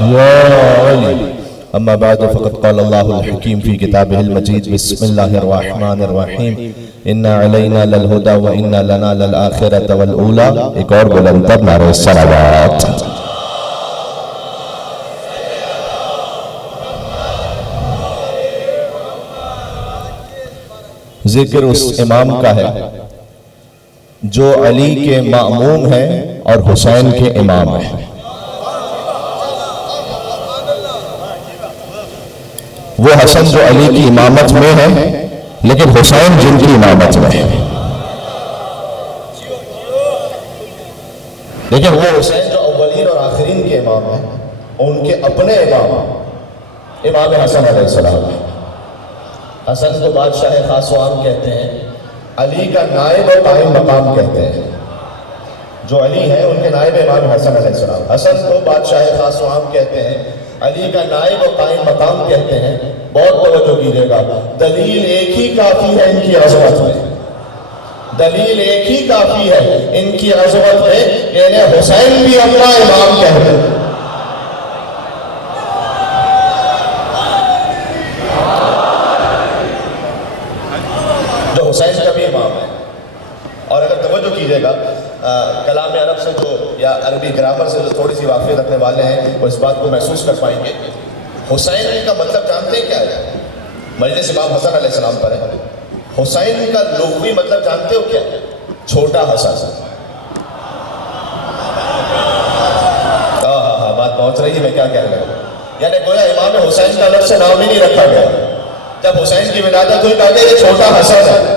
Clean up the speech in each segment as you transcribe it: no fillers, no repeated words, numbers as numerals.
يا علي. أما بعد فقد قال الله الحكيم في كتابه المجيد بسم الله الرحمن الرحيم إنا علينا للهدى وإنا لنا للآخرة والأولى. ایک اور بلند تر نعرہ صلوات. ذکر اس امام کا ہے جو علی کے مأموم ہیں اور حسین کے امام ہیں. وہ حسن جو علی کی امامت میں ہے لیکن حسین جن کی امامت میں ہے. لیکن وہ حسین جو اولین اور آخرین کے امام ہیں ان کے اپنے امام حسن علیہ السلام ہیں. حسن کو بادشاہ خاص و عام کہتے ہیں، علی کا نائب و قائم مقام کہتے ہیں. جو علی ہیں ان کے نائب امام حسن علیہ السلام. حسن کو بادشاہ خاص و عام کہتے ہیں، علی کا نائب و قائم مقام کہتے ہیں. بہت توجہ کیجیے گا، دلیل ایک ہی کافی ہے ان کی عظمت میں. دلیل ایک ہی کافی ہے ان کی عظمت میں، یعنی حسین بھی اپنا امام کہتے ہیں. جو حسین کا بھی امام ہے. اور اگر توجہ کیجیے گا، کلام عرب سے جو یا عربی گرامر سے جو تھوڑی سی واقفیت رکھنے والے ہیں وہ اس بات کو محسوس کر پائیں گے. حسین کا مطلب جانتے ہیں کیا ہے؟ مجلس امام حسن علیہ السلام پر ہے. حسین کا لغوی مطلب جانتے ہو کیا ہے؟ چھوٹا حسن. ہاں بات پہنچ رہی ہے، میں کیا کہہ رہا ہوں. یعنی گویا امام حسین کا الگ سے نام ہی نہیں رکھا گیا. جب حسین کی ولادت ہوئی کہا کہ یہ چھوٹا حسن ہے.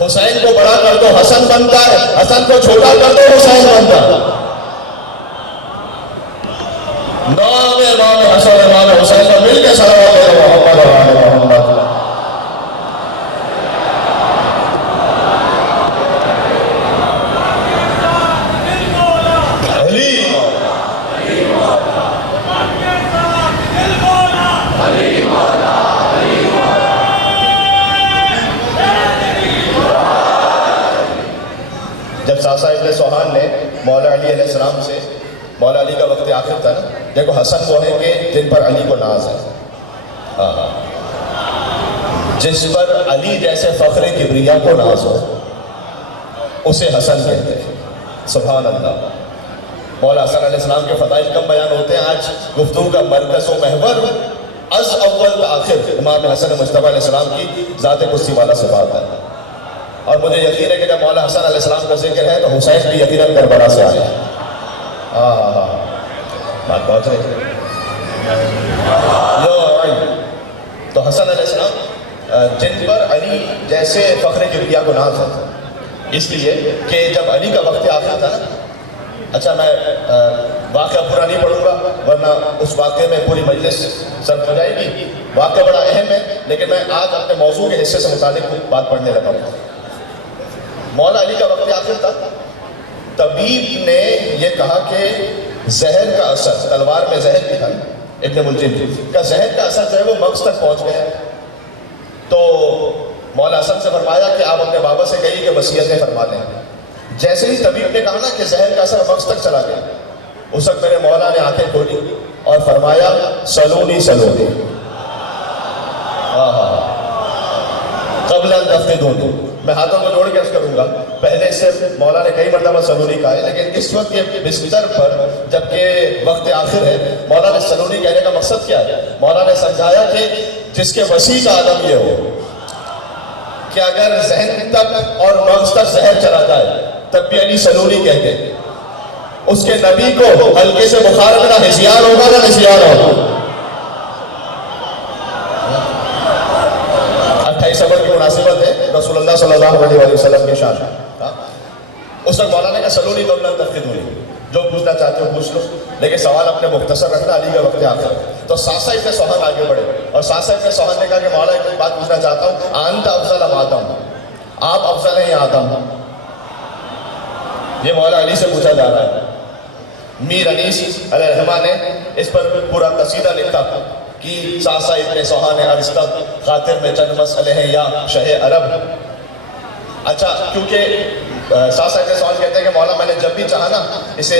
حسین کو بڑا کر دو حسن بنتا ہے، حسن کو چھوٹا کر دو حسین بنتا ہے. نام امام حسن امام حسین کو مل کے صلوات محمد و آل محمد. جب ساسا ابن سوہان نے مولا علی علیہ السلام سے، مولا علی کا وقت آخر تھا نا، دیکھو حسن وہ ہے کہ جن پر علی کو ناز ہے. جس پر علی جیسے فخر کبریا کو ناز ہو اسے حسن کہتے ہیں. سبحان اللہ. مولا حسن علیہ السلام کے فضائل کم بیان ہوتے ہیں. آج گفتگو کا مرکز و محور از اول تا آخر امام حسن مجتبی علیہ السلام کی ذات قدسی والا صفات ہے. اور مجھے یقین ہے کہ جب مولا حسن علیہ السلام کا ذکر ہے تو حسین بھی یقیناً کربلا سے آئے. بات پہنچ رہی ہے. تو حسن علیہ السلام جن پر علی جیسے فخر کبریا کو ناز ہے، اس لیے کہ جب علی کا وقت آخر تھا نا. اچھا میں واقعہ پورا نہیں پڑھوں گا ورنہ اس واقعے میں پوری مجلس سرد ہو جائے گی. واقعہ بڑا اہم ہے لیکن میں آج اپنے موضوع کے حصے سے متعلق بات پڑھنے لگا ہوں. مولا علی کا وقت آخر تھا. طبیب نے یہ کہا کہ زہر کا اثر، تلوار میں زہر بھی تھا، ابن ملجم کا زہر کا اثر جو ہے وہ مغز تک پہنچ گیا. تو مولا حسن سے فرمایا کہ آپ اپنے بابا سے کہیے کہ وصیتیں فرما دیں. جیسے ہی طبیب نے کہا نا کہ زہر کا اثر مغز تک چلا گیا، اس وقت میرے مولا نے آنکھیں کھولی اور فرمایا سلونی سلونی قبل ان تفقدونی. میں ہاتھوں کو جوڑ کے عرض کروں گا، پہلے سے مولا نے کئی مرتبہ سلونی کہا ہے لیکن اس وقت یہ بستر پر جبکہ وقت آخر ہے مولا نے سلونی کہنے کا مقصد کیا ہے؟ مولا نے سمجھایا کہ جس کے وسیع کا عالم یہ ہو کہ اگر ذہن تک اور مغز تک زہر چلا جائے تب بھی علی سلونی کہتے ہیں. اس کے نبی کو ہلکے سے بخار میں نہ ہزیان ہوگا نہ نسیان ہوگا. 28 صبر کی مناسبت ہے رسول اللہ صلی اللہ علیہ وسلم کے شان. اس وقت مولانا نے کہا سلونی قبل ان تفقدونی، جو پوچھنا چاہتے ہو پوچھ لو لیکن سوال اپنے مختصر رکھنا، علی کا وقت آخر. تو ساسا ابن سوہان آگے بڑھے اور ساسا ابن سوہان نے کہا کہ مولا ایک بات پوچھنا چاہتا ہوں، انت افضل ام آدم، آپ افضل ہیں یا آدم؟ یہ مولا علی سے پوچھا جا رہا ہے. میر انیس علیہ الرحمہ نے اس پر پورا قصیدہ لکھا کہ ساسا ابن سوہان عرض تک خاطر میں چند مسئلے ہیں یا شہ عرب. اچھا کیونکہ ساسا کے سوال کہتے ہیں کہ مولا میں نے جب بھی چاہا نا اسے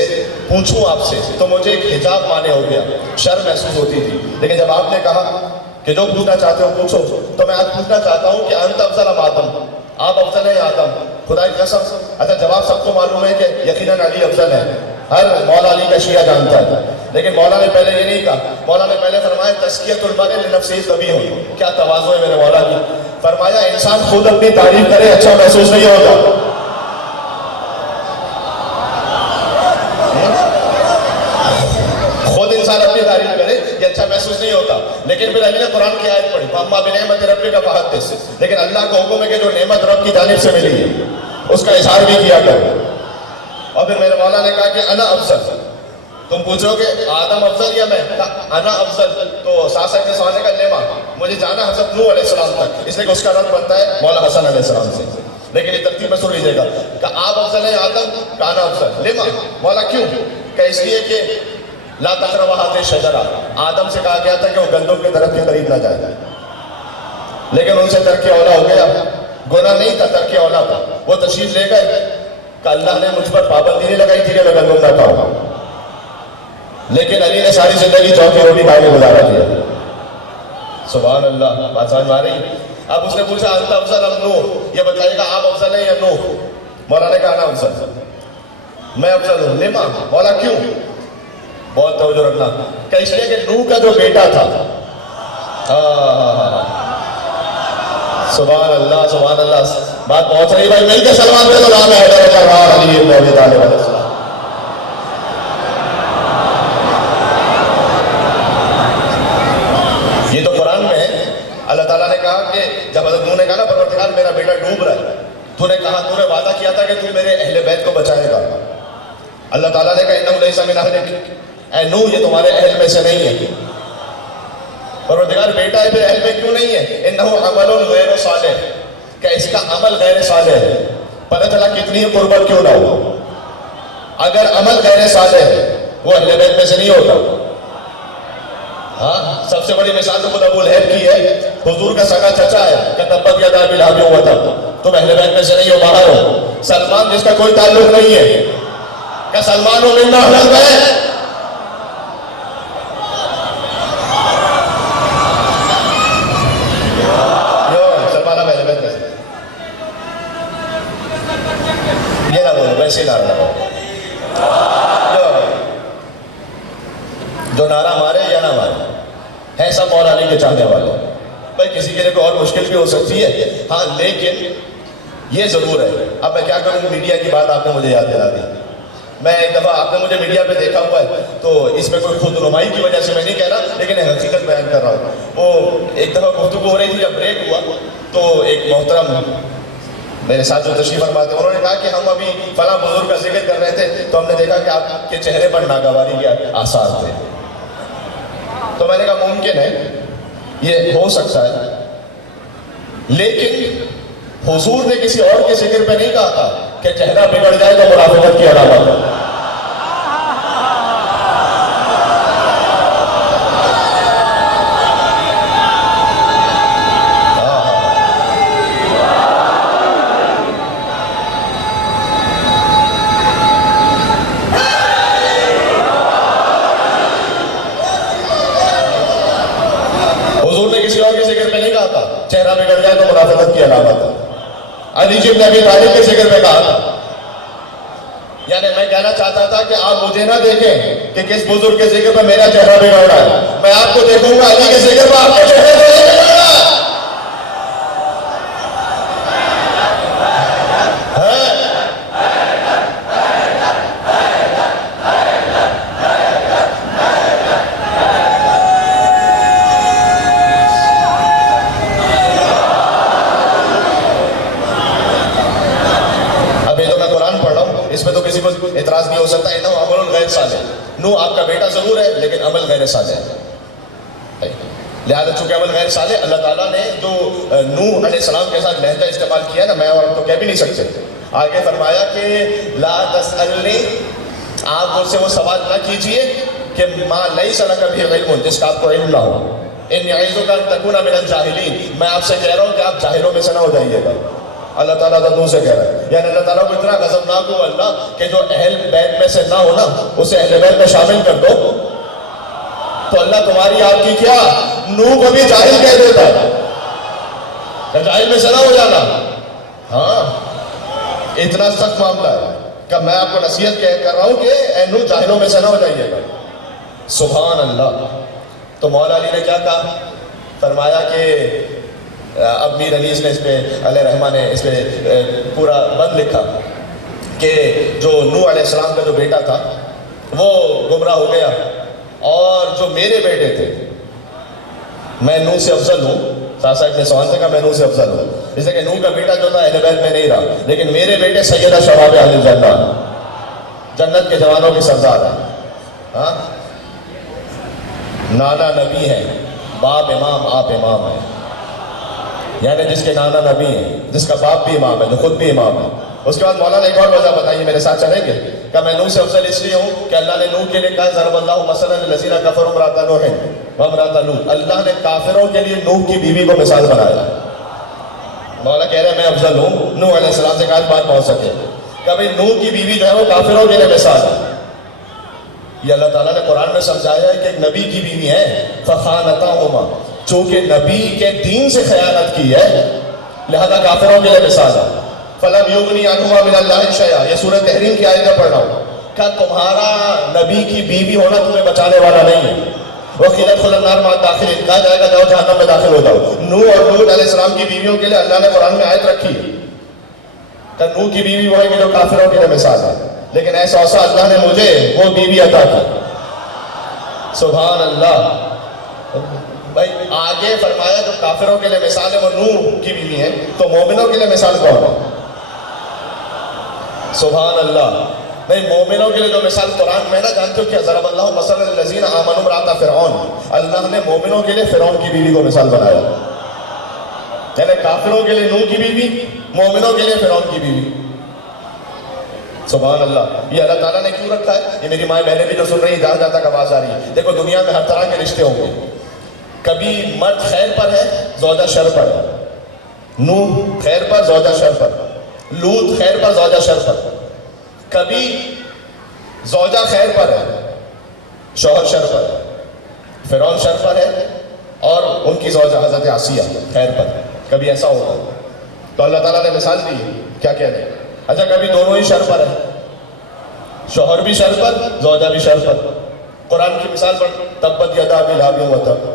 پوچھوں آپ سے تو مجھے ایک حجاب مانے ہو گیا، شرم محسوس ہوتی تھی، لیکن جب آپ نے کہا کہ جو پوچھنا چاہتے ہو پوچھو، تو میں آج پوچھنا چاہتا ہوں کہ انت افضل ام آدم، آپ افضل ہیں آدم؟ خدا کی قسم اچھا جواب سب کو معلوم ہے کہ یقیناً علی افضل ہے، ہر مولا علی کا شیعہ جانتا ہے، لیکن مولا نے پہلے یہ نہیں کہا، مولا نے پہلے فرمایا تزکیۃ المرء لنفسہ قبیح، کیا تواضع ہے میرے مولا کی، فرمایا انسان خود اپنی تعریف کرے اچھا محسوس نہیں ہوتا، خود انسان اپنی تعریف کرے یہ اچھا محسوس نہیں ہوتا، لیکن پھر علی نے قرآن کی آیت پڑھی فَأَمَّا بِنِعْمَتِ رَبِّكَ فَحَدِّثْ، لیکن اللہ کا حکم ہے کہ جو نعمت رب کی جانب سے ملی ہے اس کا اظہار بھی کیا کرو، اور پھر میرے مولا نے کہا کہ انا افضل، تم پوچھو کہ آدم افضل یا میں، کہا انا افضل، تو ساسا کے سوال کا لیما مجھے جانا حضرت نوح علیہ السلام تک، اس لیے کہ اس کا رد بنتا ہے مولا حسن علیہ السلام سے، لیکن یہ ترتیب میں سن لیجیے گا کہ آپ افضل ہیں آدم، کہا انا افضل، لیما مولا کیوں، کہ اس لیے کہ لا تقربوا هذه الشجرة، آدم سے کہا گیا تھا کہ وہ گندم کے درخت کے قریب نہ جائے، لیکن ان سے ترک اولا ہو گیا، گناہ نہیں تھا ترک اولا تھا، وہ تشریف لے گئے کہ اللہ نے مجھ پر پابندی نہیں لگائی تھی کہ میں گندم نہ کھاؤں، لیکن علی نے ساری زندگی چوکی روٹی کھا کے گزارا دیا، سبحان اللہ، بات سمجھ میں آ رہی؟ اب اس نے پوچھا انت افضل ام نوح، یہ بتائیے گا آپ افضل ہیں یا نوح؟ مولا نے کہا انا افضل، میں افضل ہوں، لما مولا کیوں؟ بہت توجہ رکھنا، کہ اس لیے کہ نوح کا جو بیٹا تھا، سبحان اللہ سبحان اللہ، بات پہنچ رہی بھائی، مل کے سلمان دے دو نام حیدر کرار علی ابن ابی طالب علیہ السلام، یہ تو قرآن میں ہے، اللہ تعالیٰ نے کہا کہ جب حضرت نوح نے کہا نا پروردگار میرا بیٹا ڈوب رہا ہے، تو نے کہا تو نے وعدہ کیا تھا کہ تو میرے اہل بیت کو بچائے گا، اللہ تعالیٰ نے کہا انہ لیس من اہلک، اے نوح یہ تمہارے اہل میں سے نہیں ہے، پروردگار بیٹا ہے پھر اہل میں کیوں نہیں ہے؟ انہ عمل غیر صالح، کہ اس کا عمل غیر صالح ہے، پتہ چلا کتنی قربت کیوں نہ ہو، اگر عمل غیر صالح ہے وہ اہل بیت میں سے نہیں ہوتا، ہاں سب سے بڑی مثال تو خود ابو لہب کی ہے، حضور کا سگا چچا ہے کہ تبت یدا ابی لہب وتب، تم اہل بیت میں سے نہیں ہو، باہر ہو، سلمان جس کا کوئی تعلق نہیں ہے کہ سلمان و منا اہل بیت، یہ نہ بولو ویسے نعرہ لگاؤ، جو نعرہ مارے یا نہ مارے ہیں سب مولا علی کے چاہنے والے، بھائی کسی کے لیے کوئی اور مشکل بھی ہو سکتی ہے، ہاں لیکن یہ ضرور ہے، اب میں کیا کروں، میڈیا کی بات آپ نے مجھے یاد دلا دی، میں ایک دفعہ آپ نے مجھے میڈیا پہ دیکھا ہوا ہے، تو اس میں کوئی خود نمائی کی وجہ سے میں نہیں کہہ رہا، لیکن حقیقت بیان کر رہا ہوں، وہ ایک دفعہ گفتگو ہو رہی تھی، جب بریک ہوا تو ایک محترم میرے ساتھ جو تشریف فرما تھے انہوں نے کہا کہ ہم ابھی فلاں بزرگ کا ذکر کر رہے تھے تو ہم نے دیکھا کہ آپ کے چہرے پر ناگواری کے آثار تھے، تو میں نے کہا ممکن ہے یہ ہو سکتا ہے، لیکن حضور نے کسی اور کے ذکر پہ نہیں کہا تھا کہ چہرہ بگڑ جائے تو منافقت کی علامت ہے، چہرہ بگڑ جائے تو منافقت کی علامت ہے، علی ابن ابی طالب کے ذکر پہ کہا تھا، یعنی میں کہنا چاہتا تھا کہ آپ مجھے نہ دیکھیں کہ کس بزرگ کے ذکر پہ میرا چہرہ بگڑ رہا ہے، میں آپ کو دیکھوں گا علی کے ذکر پہ آپ کے چہرے پہ نہیں بگڑ رہا اعتراض نہیں ہو سکتا، انہو عمل غیر صالح، نوح آپ کا بیٹا ضرور ہے لیکن عمل غیر صالح ہے، لہذا چونکہ عمل غیر صالح، اللہ تعالیٰ نے جو نوح علیہ السلام کے ساتھ لہجہ استعمال کیا نا، میں اور آپ تو کہہ بھی نہیں سکتے، آگے فرمایا کہ لا تسألنی، آپ مجھ سے وہ سوال نہ کیجئے کہ ما لیس لک بہ علم، جس کا آپ کو علم نہ ہو، انی اعوذ بک ان تکون من الجاہلین، میں آپ سے کہہ رہا ہوں کہ آپ جاہلوں میں سے نہ ہو جائیے گا، اللہ تعالیٰ کا سے کہہ رہا ہے، یعنی اللہ تعالیٰ کو اتنا غضبناک ہو اللہ کہ جو اہل بیت میں سے نہ ہو نا اسے اہل بیت میں شامل کر دو، تو اللہ تمہاری آپ کی کیا نوح کو بھی جاہل کہہ دیتا ہے، کہ جاہل میں سے نہ ہو جانا۔ ہاں اتنا سخت معاملہ ہے کہ میں آپ کو نصیحت کر رہا ہوں کہ اے نوح جاہلوں میں سے نہ ہو جائیے گا۔ سبحان اللہ۔ تو مولا علی نے کیا کہا؟ فرمایا کہ اب میر انیس نے اس پہ علیہ رحمہ نے اس پہ پورا بند لکھا کہ جو نوح علیہ السلام کا جو بیٹا تھا وہ گمراہ ہو گیا، اور جو میرے بیٹے تھے، میں نوح سے افضل ہوں، ساسا ابن سوان سے کہا میں نوح سے افضل ہوں، اس لیے کہ نوح کا بیٹا جو تھا اہل بیت میں نہیں رہا، لیکن میرے بیٹے سیدہ شباب اہل الجنہ، جنت کے جوانوں کی سردار ہیں۔ ہاں نانا نبی ہے، باپ امام، آپ امام ہیں، یعنی جس کے نانا نبی ہیں، جس کا باپ بھی امام ہے، جو خود بھی امام ہے۔ اس کے بعد مولانا ایک اور وجہ بتائیے، میرے ساتھ چلیں گے؟ کہ میں نوح سے افضل اس لیے ہوں کہ اللہ نے نوح کے لیے کہا ضرب اللہ مثلا للذین کفروا امرأۃ نوح وامرأۃ لوط، اللہ نے کافروں کے لیے نوح کی بیوی کو مثال بنایا۔ مولا کہہ رہے ہیں میں افضل ہوں، نوح علیہ السلام سے کہا بات پہنچ سکے کہ بھئی نوح کی بیوی جو ہے وہ کافروں کے لیے مثال ہے۔ یہ اللہ تعالیٰ نے قرآن میں سمجھایا ہے کہ ایک نبی کی بیوی ہے، فخانتاہما، چونکہ نبی کے دین سے خیانت کی ہے لہذا کافروں کے لیے مثال ہے۔ فَلَمْ يُغْنِ عَنْهُمَا مِنَ اللَّهِ شَيْئًا، یہ سورۃ تحریم کی آیت میں پڑھ رہا ہوں کہ تمہارا نبی کی بیوی ہونا تمہیں بچانے والا نہیں ہے۔ وَقِيلَ ادْخُلُوا النَّارَ مَعَ الدَّاخِلِينَ، کہا جائے گا جاؤ جہنم میں داخل ہو جاؤ۔ نوح اور لوط علیہ السلام کی بیویوں کے لیے اللہ نے قرآن میں آیت رکھی ہے کہ نوح کی بیوی وہ ہے کہ جو کافروں کے لیے مثال ہے، لیکن ایسا ایسا اللہ نے مجھے وہ بیوی عطا کی۔ سبحان اللہ۔ بھائی آگے فرمایا جو کافروں کے لیے مثال ہے وہ نوح کی بیوی ہے، تو مومنوں کے لیے مثال کون ہے؟ سبحان اللہ۔ نہیں، مومنوں کے لیے جو مثال قرآن میں نا جانتے ہو کیا؟ ضرب اللہ مثلا للذین آمنوا امرأۃ فرعون، اللہ نے مومنوں کے لیے فرعون کی بیوی کو مثال بنایا، یعنی کافروں کے لیے نوح کی بیوی، مومنوں کے لیے فرعون کی بیوی۔ سبحان اللہ۔ یہ اللہ تعالیٰ نے کیوں رکھا ہے؟ یہ میری مائیں بہنیں بھی جو سن رہی ہیں، جہاں جہاں تک آواز آ رہی ہے، دیکھو دنیا میں ہر طرح کے رشتے ہوں گے، کبھی مرد خیر پر ہے، زوجہ شر پر ہے، نوح خیر پر، زوجہ شر پر، لوط خیر پر، زوجہ شر پر، کبھی زوجہ خیر پر ہے، شوہر شر پر ہے، فرعون شر پر ہے اور ان کی زوجہ حضرت عاصیہ خیر پر ہے، کبھی ایسا ہوگا۔ تو اللہ تعالیٰ نے مثال دی ہے، کیا کہہ رہے ہیں؟ اچھا کبھی دونوں ہی شر پر ہے، شوہر بھی شر پر، زوجہ بھی شر پر۔ قرآن کی مثال پر تبت یدا ابی لہب وتب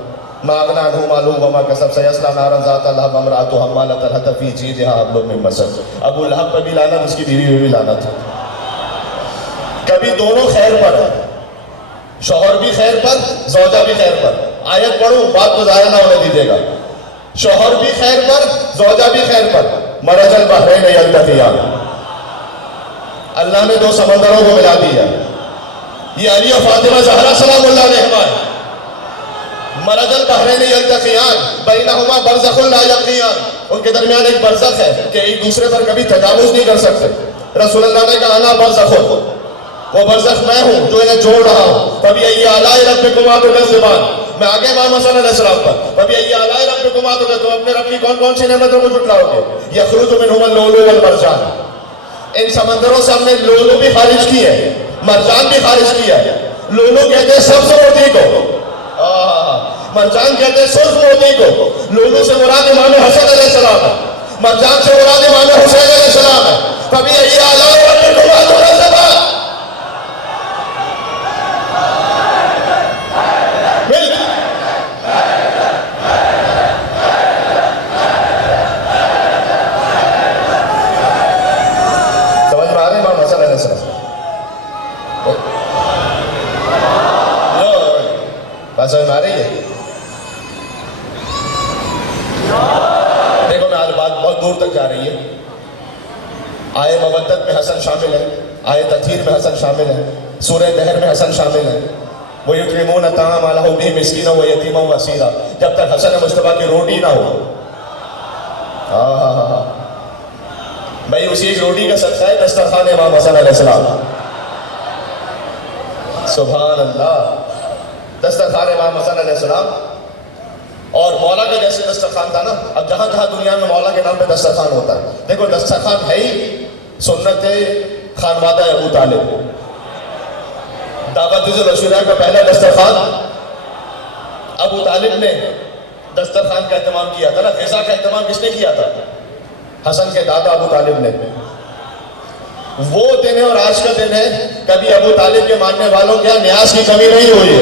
ما اغنی عنہ مالہ وما کسب سیصلی نارا ذات لہب وامرأتہ حمالۃ الحطب فی جیدہا حبل من مسد۔ ابو لہب پر بھی لعنت، اس کی بیوی پہ بھی لعنت۔ کبھی دونوں خیر پر ہے، شوہر بھی خیر پر، زوجہ بھی خیر پر۔ آیت پڑھوں، بات کو ضائع نہ ہونے دیجیے گا۔ شوہر بھی خیر پر، زوجہ بھی خیر پر۔ مرج البحرین یلتقیان، اللہ نے دو سمندروں کو ملا دیا۔ یہ علی و فاطمہ زہرا سلام اللہ علیہما۔ مرج البحرین یلتقیان بینہما برزخ لا یبغیان، ان کے درمیان ایک برزخ ہے کہ ایک دوسرے پر کبھی تجاوز نہیں کر سکتے۔ رسول اللہ نے کہا انا برزخ، وہ برزخ میں ہوں جو انہیں جوڑ رہا ہوں۔ فبأي آلاء ربكما تكذبان، میں آگے امام حسن علیہ السلام پر فبأي آلاء ربكما تكذبان، تم اپنے رب کی کون کون سی نعمتوں کو جھٹلاؤ گے؟ یخرج منهما اللؤلؤ والمرجان، ان سمندروں سے ہم نے لولو بھی خارج کی ہے، مرجان بھی خارج کیا ہے۔ لولو کہتے ہیں سبز موتی کو، مرجان کہتے ہیں سرخ موتی کو۔ لولو سے مراد امام حسن علیہ السلام ہے، مرجان سے مراد امام حسین علیہ السلام ہے۔ فبأي آلاء ربكما تكذبان، سمجھ میں آ رہی ہے؟ دیکھو میں آج بات بہت دور تک جا رہی ہے۔ آئے مودت میں حسن شامل ہے، آئے تطہیر میں حسن شامل ہے، سورہ دہر میں حسن شامل ہے۔ وَيُطْعِمُونَ الطَّعَامَ عَلَىٰ حُبِّهِ مِسْكِينًا وَيَتِيمًا وَأَسِيرًا، جب تک حسن مصطفیٰ کی روٹی نہ ہو۔ بھائی اسی ایک روٹی کا صدقہ ہے دسترخوان امام حسن علیہ السلام۔ سبحان اللہ۔ دسترخوان امام حسن علیہ السلام اور مولا کا جیسے دسترخوان تھا نا، اب جہاں جہاں دنیا میں مولا کے نام پہ دسترخوان ہوتا ہے، دیکھو دسترخوان ہے ہی سنت خانوادہ ابو طالب. دعوت العشورہ کا پہلا دسترخوان ابو طالب نے دسترخوان کا اہتمام کیا تھا نا. غذا کا اہتمام کس نے کیا تھا؟ حسن کے دادا ابو طالب نے. وہ دن ہے اور آج کا دن ہے، کبھی ابو طالب کے ماننے والوں کے یہاں نیاز کی کمی نہیں ہوئی.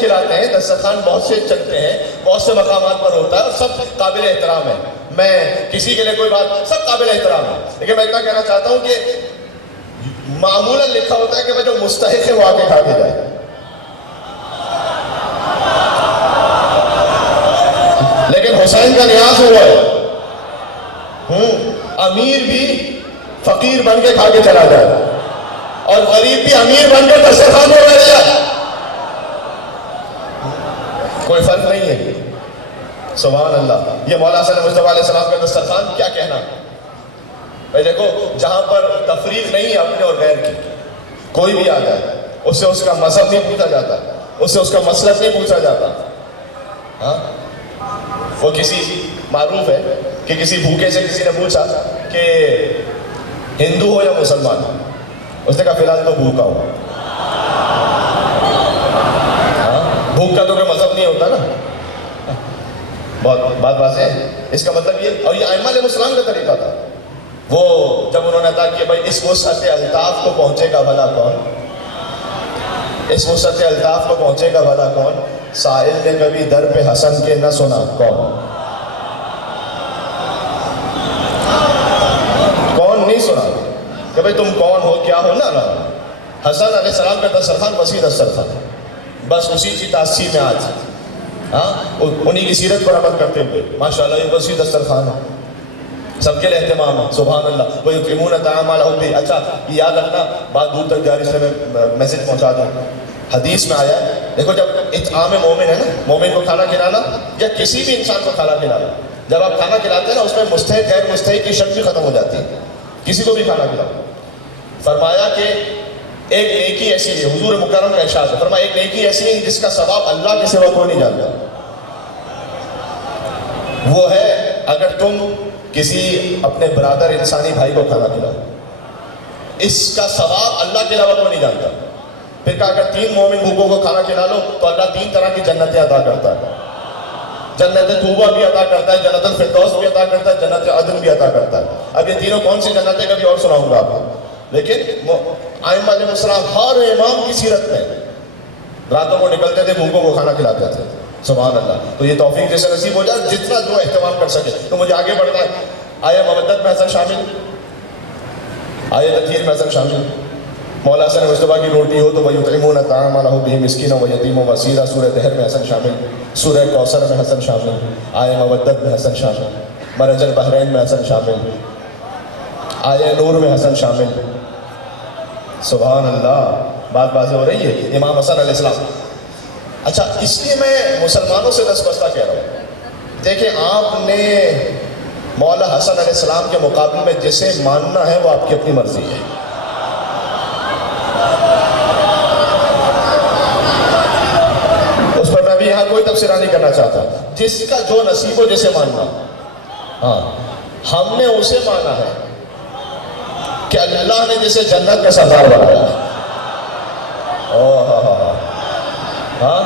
کھلاتے ہیں، دسترخوان بہت سے چلتے ہیں، بہت سے مقامات پر ہوتا ہے اور سب قابل احترام ہے. میں کسی کے لیے کوئی بات، سب قابل احترام ہے، لیکن میں اتنا کہنا چاہتا ہوں کہ معمولاً لکھا ہوتا ہے کہ وہ جو مستحق ہے وہ آ کے کھا کے جائے. لیکن حسین کا نیاز ہوا ہے، امیر بھی فقیر بن کے کھا کے چلا جائے اور غریب بھی امیر بن کے دسترخوان پہ بیٹھ جائے، کوئی فرق نہیں ہے. سبحان اللہ. یہ مولا حسن مصطفیٰ علیہ السلام کا دسترخوان کیا کہنا. بھائی دیکھو، جہاں پر تفریق نہیں ہے اپنے اور غیر کی، کوئی بھی آ جائے اس سے اس کا مذہب نہیں پوچھا جاتا، اس سے اس کا مسلک نہیں پوچھا جاتا. ہاں، وہ کسی معروف ہے کہ کسی بھوکے سے کسی نے پوچھا کہ ہندو ہو یا مسلمان، اس نے کہا فی الحال تو بھوکا ہو. بھوک کا تو کوئی مذہب نہیں ہوتا نا. بہت بات ہے. اس کا مطلب یہ، اور یہ ائمہ علیہ السلام کا طریقہ تھا. وہ جب انہوں نے عطا کیا بھائی اس وسعت الطاف کو پہنچے گا بھلا کون، اس وسعت الطاف کو پہنچے گا بھلا کون، سائل نے کبھی در پہ حسن کے نہ سنا کون. کون نہیں سنا کہ بھائی تم کون ہو کیا ہو نا. حسن علیہ السلام کا دسترخوان وسیع دسترخوان، بس اسی کی تاثیر میں آج انہی کی سیرت پر عمل کرتے ہوئے ماشاءاللہ یہ وسیع دسترخوان ہے، سب کے لیے اہتمام ہے. سبحان اللہ. وَيُطْعِمُونَ الطَّعَامَ عَلَى حُبِّهِ. اچھا یہ یاد رکھنا، بات دور تک جاری سے میں میسج پہنچا دوں. حدیث میں آیا ہے، دیکھو جب اطعام مومن ہے نا، مومن کو کھانا کھلانا یا کسی بھی انسان کو کھانا کھلانا، جب آپ کھانا کھلاتے ہیں نا اس میں مستحق غیر مستحق کی شک بھی ختم ہو جاتی ہے. کسی کو بھی کھانا کھلاؤ. فرمایا کہ ایک نیکی ایسی ہے، حضور مکرم کا ارشاد ہے، فرمایا ایک نیکی ایسی ہے جس کا ثواب اللہ کے سوا کوئی نہیں جانتا. وہ ہے اگر تم کسی اپنے برادر انسانی بھائی کو کھانا کھلاؤ، اس کا ثواب اللہ کے علاوہ کوئی نہیں جانتا. پھر کہا اگر 3 مومن بھوکوں کو کھانا کھلا لو تو اللہ 3 طرح کی جنتیں عطا کرتا ہے. جنت طوبہ بھی عطا کرتا ہے، جنت الفردوس بھی عطا کرتا ہے، جنت عدن بھی عطا کرتا ہے. اب یہ تینوں کون سی جنتیں کبھی اور سناؤں گا آپ کو. لیکن ائمہ علیہ السلام ہر امام کی سیرت میں راتوں کو نکلتے تھے، بھوکوں کو کھانا کھلاتے تھے. سبحان اللہ. تو یہ توفیق جیسے نصیب ہو جائے، جتنا جو اہتمام کر سکے. تو مجھے آگے بڑھنا ہے. آیا مودت میں حسن شامل، آیا تطہیر میں حسن شامل. مولا حسن مصطفیٰ کی روٹی ہو تو وَيُطْعِمُونَ الطَّعَامَ عَلَى حُبِّهِ مِسْكِينًا وَيَتِيمًا وَأَسِيرًا. سورہ دہر میں حسن شامل، سورہ کوثر میں حسن شامل، آیا مودت میں حسن شامل، مرج البحرین میں حسن شامل، آیا نور میں حسن شامل. سبحان اللہ. بات واضح ہو رہی ہے. امام حسن علیہ السلام. اچھا اس لیے میں مسلمانوں سے دس بستہ کہہ رہا ہوں، دیکھیں آپ نے مولا حسن علیہ السلام کے مقابل میں جسے ماننا ہے وہ آپ کی اپنی مرضی ہے. اس پر میں بھی یہاں کوئی تبصرہ نہیں کرنا چاہتا. جس کا جو نصیب ہو جسے ماننا. ہاں ہم نے اسے مانا ہے کہ اللہ نے جسے جنت کا سردار بنایا. ہاں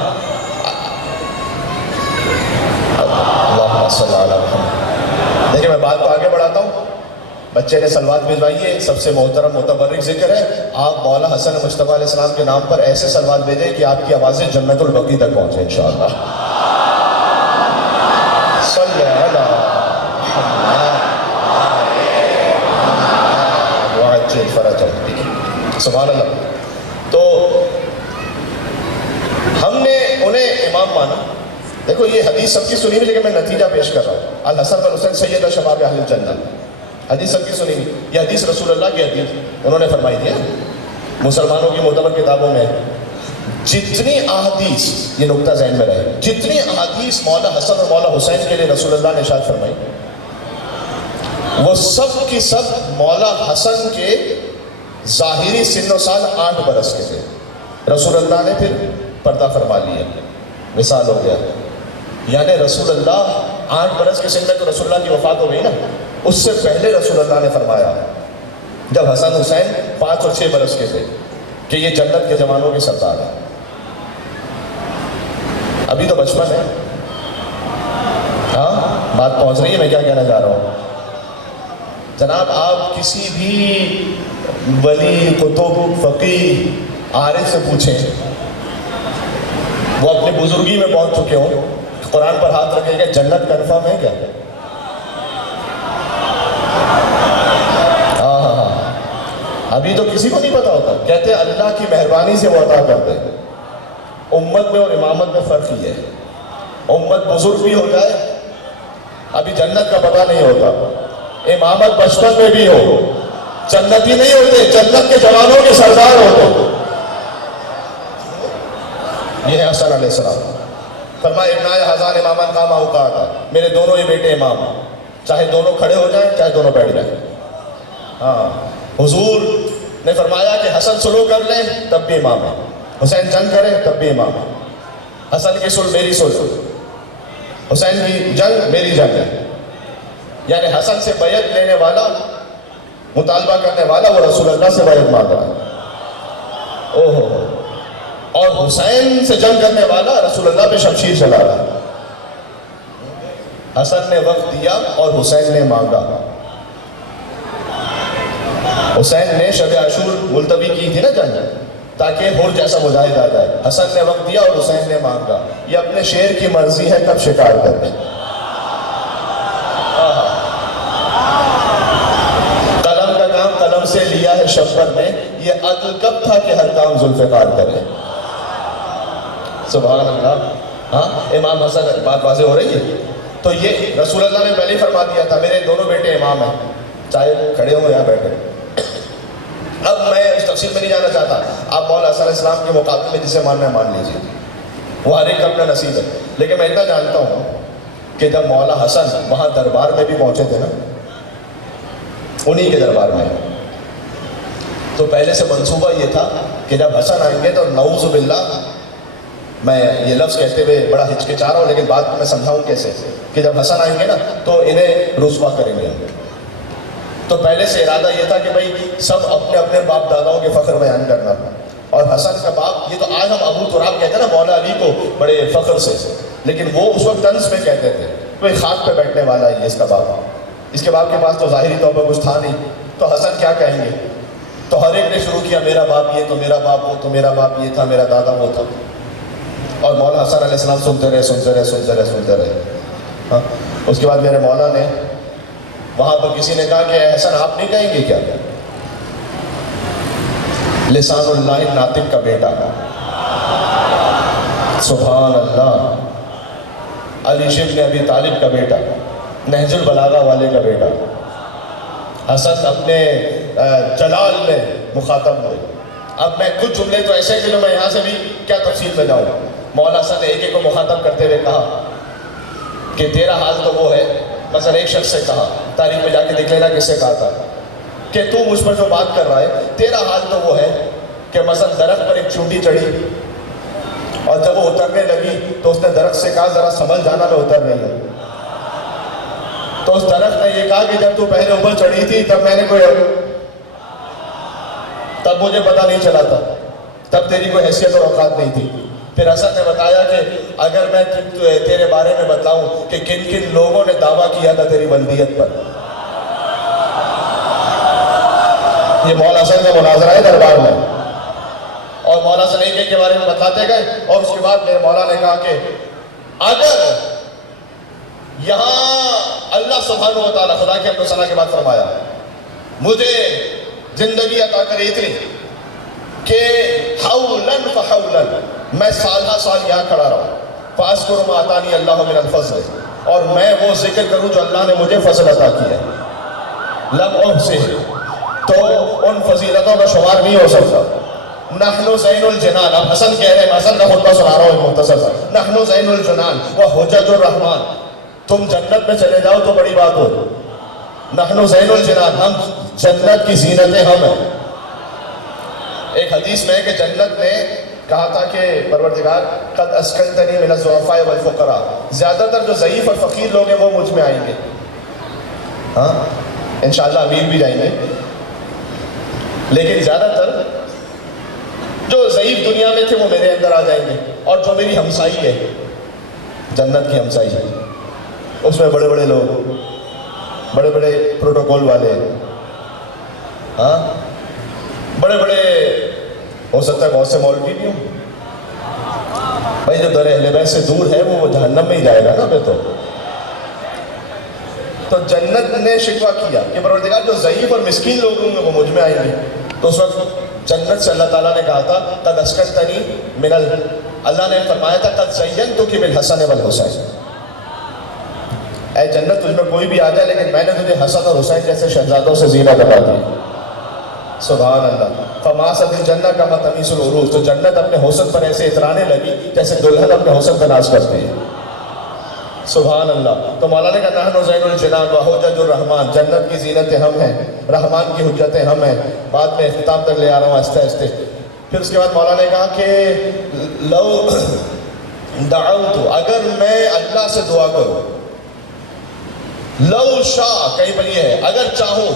اللہم صلی علی محمد. دیکھیں میں بات کو آگے بڑھاتا ہوں. بچے نے سلوات بھیجوائی ہے، سب سے محترم متبرک ذکر ہے. آپ مولا حسن مصطفیٰ علیہ السلام کے نام پر ایسے سلوات بھیجیں کہ آپ کی آوازیں جنت البقیع تک پہنچے انشاءاللہ. صلی علی محمد وعجل فرجہ. سبحان اللہ. تو ہم نے انہیں امام مانا. دیکھو یہ حدیث سب کی سنی ہوئی لیکن میں نتیجہ پیش کر رہا ہوں. الحسن والحسین سید شباب اہل الجنہ. حدیث سب کی سنی ہوئی. یہ حدیث رسول اللہ کی حدیث انہوں نے فرمائی تھی. مسلمانوں کی معتبر کتابوں میں جتنی احادیث، یہ نقطہ ذہن میں رہے، جتنی احادیث مولا حسن اور مولا حسین کے لیے رسول اللہ نے ارشاد فرمائی وہ سب کی سب مولا حسن کے ظاہری سن و سال 8 برس کے تھے، رسول اللہ نے پھر پردہ فرما لیا، مثال ہو گیا. یعنی رسول اللہ 8 برس کے سن میں تو رسول اللہ کی وفات ہو گئی نا، اس سے پہلے رسول اللہ نے فرمایا جب حسن حسین 5 اور 6 برس کے تھے کہ یہ جنت کے جوانوں کے سردار ہیں. ابھی تو بچپن ہے. ہاں بات پہنچ رہی ہے میں کیا کہنا چاہ رہا ہوں؟ جناب آپ کسی بھی ولی، قطب، فقیہ، عارف سے پوچھیں، وہ اپنی بزرگی میں پہنچ چکے ہوں، قرآن پر ہاتھ رکھیں کہ جنت کنفرم ہے کیا؟ ہاں ابھی تو کسی کو نہیں پتا ہوتا. کہتے ہیں اللہ کی مہربانی سے وہ عطا کر دے. امت میں اور امامت میں فرق ہی ہے. امت بزرگ بھی ہو جائے ابھی جنت کا پتہ نہیں ہوتا، امامت بچپن میں بھی ہو جنتی نہیں ہوتے، جنت کے جوانوں کے سردار ہوتے. یہ ہے حسن علیہ السلام. فرمایا ابنائے ہزار امامت قام اوقات، میرے دونوں ہی بیٹے امام ہیں، چاہے دونوں کھڑے ہو جائیں چاہے دونوں بیٹھ جائیں. ہاں حضور نے فرمایا کہ حسن سلو کر لیں تب بھی امام ہے، حسین جنگ کرے تب بھی امام ہے. حسن کی سل میری سل، حسین کی جنگ میری جنگ ہے. یعنی حسن سے بیعت لینے والا، مطالبہ کرنے والا وہ رسول اللہ سے بیعت مانگ رہا ہے. اوہ، اور حسین سے جنگ کرنے والا رسول اللہ پہ شمشیر چلا رہا ہے. حسن نے وقت دیا اور حسین نے مانگا. حسین نے شب عاشور ملتوی کی تھی نا جنگ تاکہ حر جیسا مجاہد آ جائے. حسن نے وقت دیا اور حسین نے مانگا. یہ اپنے شیر کی مرضی ہے کب شکار کرتے. قلم کا کام قلم سے لیا ہے شبر نے، یہ عدل کب تھا کہ ہر کام ذوالفقار کرے. سبحان اللہ. ہاں امام حسن، بات واضح ہو رہی ہے. تو یہ رسول اللہ نے پہلے ہی فرما دیا تھا میرے دونوں بیٹے امام ہیں، چاہے کھڑے ہوں یا بیٹھے. اب میں اس تفصیل میں نہیں جانا چاہتا. آپ مولا حسن علیہ السلام کے مقابلے میں جسے ماننا ہے مان لیجیے، وہ ہر ایک کا اپنا نصیب ہے. لیکن میں اتنا جانتا ہوں کہ جب مولا حسن وہاں دربار میں بھی پہنچے تھے نا، انہی کے دربار میں، تو پہلے سے منصوبہ یہ تھا کہ جب حسن آئیں گے تو نعوذ باللہ، میں یہ لفظ کہتے ہوئے بڑا ہچکچا رہا ہوں لیکن بات میں سمجھاؤں کیسے، کہ جب حسن آئیں گے نا تو انہیں رسوا کریں گے. تو پہلے سے ارادہ یہ تھا کہ بھائی سب اپنے اپنے باپ داداؤں کے فخر بیان کرنا. اور حسن کا باپ، یہ تو آج ہم ابو تراب کہتے ہیں نا مولا علی کو بڑے فخر سے، لیکن وہ اس وقت طنز میں کہتے تھے کوئی خاک پہ بیٹھنے والا ہے یہ اس کا باپ. اس کے باپ کے پاس تو ظاہری طور پر کچھ تھا نہیں، تو حسن کیا کہیں گے. تو ہر ایک نے شروع کیا میرا باپ یہ، تو میرا باپ وہ، تو میرا باپ یہ تھا، میرا دادا وہ تھا. اور مولا حسن علیہ السلام سنتے رہے سنتے رہے سنتے رہے سنتے رہے. ہاں اس کے بعد میرے مولا نے وہاں پر کسی نے کہا کہ حسن آپ نہیں کہیں گے کیا، لسان اللہ ناطق کا بیٹا، سبحان اللہ، علی شبن ابی طالب کا بیٹا، نہج البلاغہ والے کا بیٹا. حسن اپنے جلال میں مخاطب ہوئے. اب میں کچھ جملے تو ایسے کہ میں یہاں سے بھی کیا تفصیل میں جاؤں. مولا حسن نے ایک ایک کو مخاطب کرتے ہوئے کہا کہ تیرا حال تو وہ ہے، مثلا ایک شخص سے کہا، تاریخ میں جا کے دیکھ لینا کس سے کہا تھا، کہ تو مجھ پر جو بات کر رہا ہے تیرا حال تو وہ ہے کہ مثلا درخت پر ایک چونٹی چڑھی اور جب وہ اترنے لگی تو اس نے درخت سے کہا ذرا سنبھل جانا میں اتر رہی ہوں. تو اس درخت نے یہ کہا کہ جب تو پہلے اوپر چڑھی تھی تب میں نے تب مجھے پتہ نہیں چلا تھا، تب تیری کوئی حیثیت اور اوقات نہیں تھی. پھر حسن نے بتایا کہ اگر میں تیرے بارے میں بتاؤں کہ کن کن لوگوں نے دعویٰ کیا تھا تیری ولدیت پر. یہ مولا حسن کا مناظرہ ہے دربار میں، اور مولا حسن ایک ایک کے بارے میں بتاتے گئے. اور اس کے بعد میرے مولا نے کہا کہ اگر یہاں اللہ سبحانہ و تعالیٰ، خدا کی حمد و ثنا کے بعد فرمایا مجھے زندگی عطا کرے اتنی کہ حولاً فحولاً، میں سالہ سال یہاں کھڑا رہا، فاذکر ما آتانی اللہ من الفضل، اور میں وہ ذکر کروں جو اللہ نے مجھے فضل عطا کیا، لم احصہ، تو ان فضیلتوں کا شمار نہیں ہو سکتا. نحن زین الجنان، اب حسن کہہ رہے ہیں، حسن کا خطبہ سنا رہا ہوں مختصر سا. نحن زین الجنان وحجج الرحمن، تم جنت میں چلے جاؤ تو بڑی بات ہو. نحن زین الجنان، ہم جنت کی زینتیں ہم ہیں. ایک حدیث میں کہ جنت نے کہا تھا کہ پروردگار قد اسکنتنی من الضعفاء والفقراء، زیادہ تر جو ضعیف اور فقیر لوگ ہیں وہ مجھ میں آئیں گے، ہاں انشاءاللہ امیر بھی جائیں گے، لیکن زیادہ تر جو ضعیف دنیا میں تھے وہ میرے اندر آ جائیں گے. اور جو میری ہمسائی ہے، جنت کی ہمسائی ہے، اس میں بڑے بڑے لوگ، بڑے بڑے پروٹوکول والے، ہاں بڑے بڑے، ہو سکتا ہے بہت سے مولوی بھی ہوں. بھائی جو در اہل بیت سے دور ہے وہ جہنم میں ہی جائے گا نا پھر تو جنت نے شکوہ کیا کہ پروردگار جو ضعیف اور مسکین لوگ ہوں گے وہ مجھ میں آئیں گے. تو اس وقت جنت سے اللہ تعالیٰ نے کہا تھا قد اسکنتنی من اللہ نے فرمایا تھا قد زینتک بالحسن والحسین، اے جنت تجھ میں کوئی بھی آ جائے لیکن میں نے تجھے حسن اور حسین جیسے شہزادوں سے زینت عطا دی. سبحان اللہ. فماست الجنہ کما تمیس العروس، تو جنت اپنے حسن پر ایسے اترانے لگی جیسے دلہن اپنے حسن کا ناز کرتی ہے. سبحان اللہ. تو مولانا کا نحن زین الجنان وحجج الرحمن، جنت کی زینتیں ہم ہیں، رحمان کی حجتیں ہم ہیں. بعد میں اختتام تک لے آ رہا ہوں آہستہ آہستہ. پھر اس کے بعد مولانا نے کہا کہ لو دعوت، اگر میں اللہ سے دعا کروں، لو شاء کہیں پر یہ ہے اگر چاہوں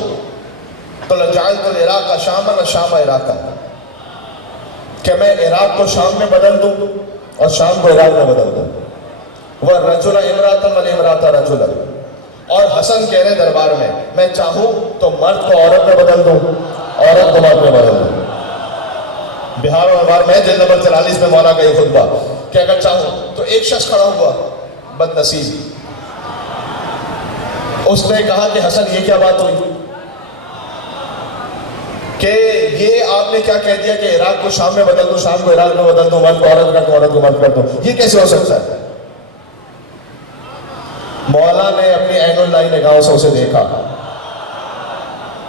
تو لجعلت العراق شاما وشام عراقا، کہ میں عراق کو شام میں بدل دوں اور شام کو عراق میں بدل دوں. وَالرَّجُلَ امْرَأَةً وَالْإِمْرَأَةَ رَجُلًا، اور حسن کہہ رہے دربار میں چاہوں تو مرد کو عورت میں بدل دوں، عورت کو مرد میں بدل دوں. بہار اور بہار میں جلد نمبر 43 میں مولا کا یہ خطبہ کہ اگر چاہوں تو ایک شخص کھڑا ہوا بد نصیب، اس نے کہا کہ حسن یہ کیا بات ہوئی کہ یہ آپ نے کیا کہہ دیا کہ عراق کو شام میں بدل دوں، شام کو عراق میں بدل دوں، مرد کو عورت کر دوں، عورت کو مرد کر دوں، یہ کیسے ہو سکتا ہے؟ مولا نے اپنی عین اللہ نگاہوں سے اسے دیکھا.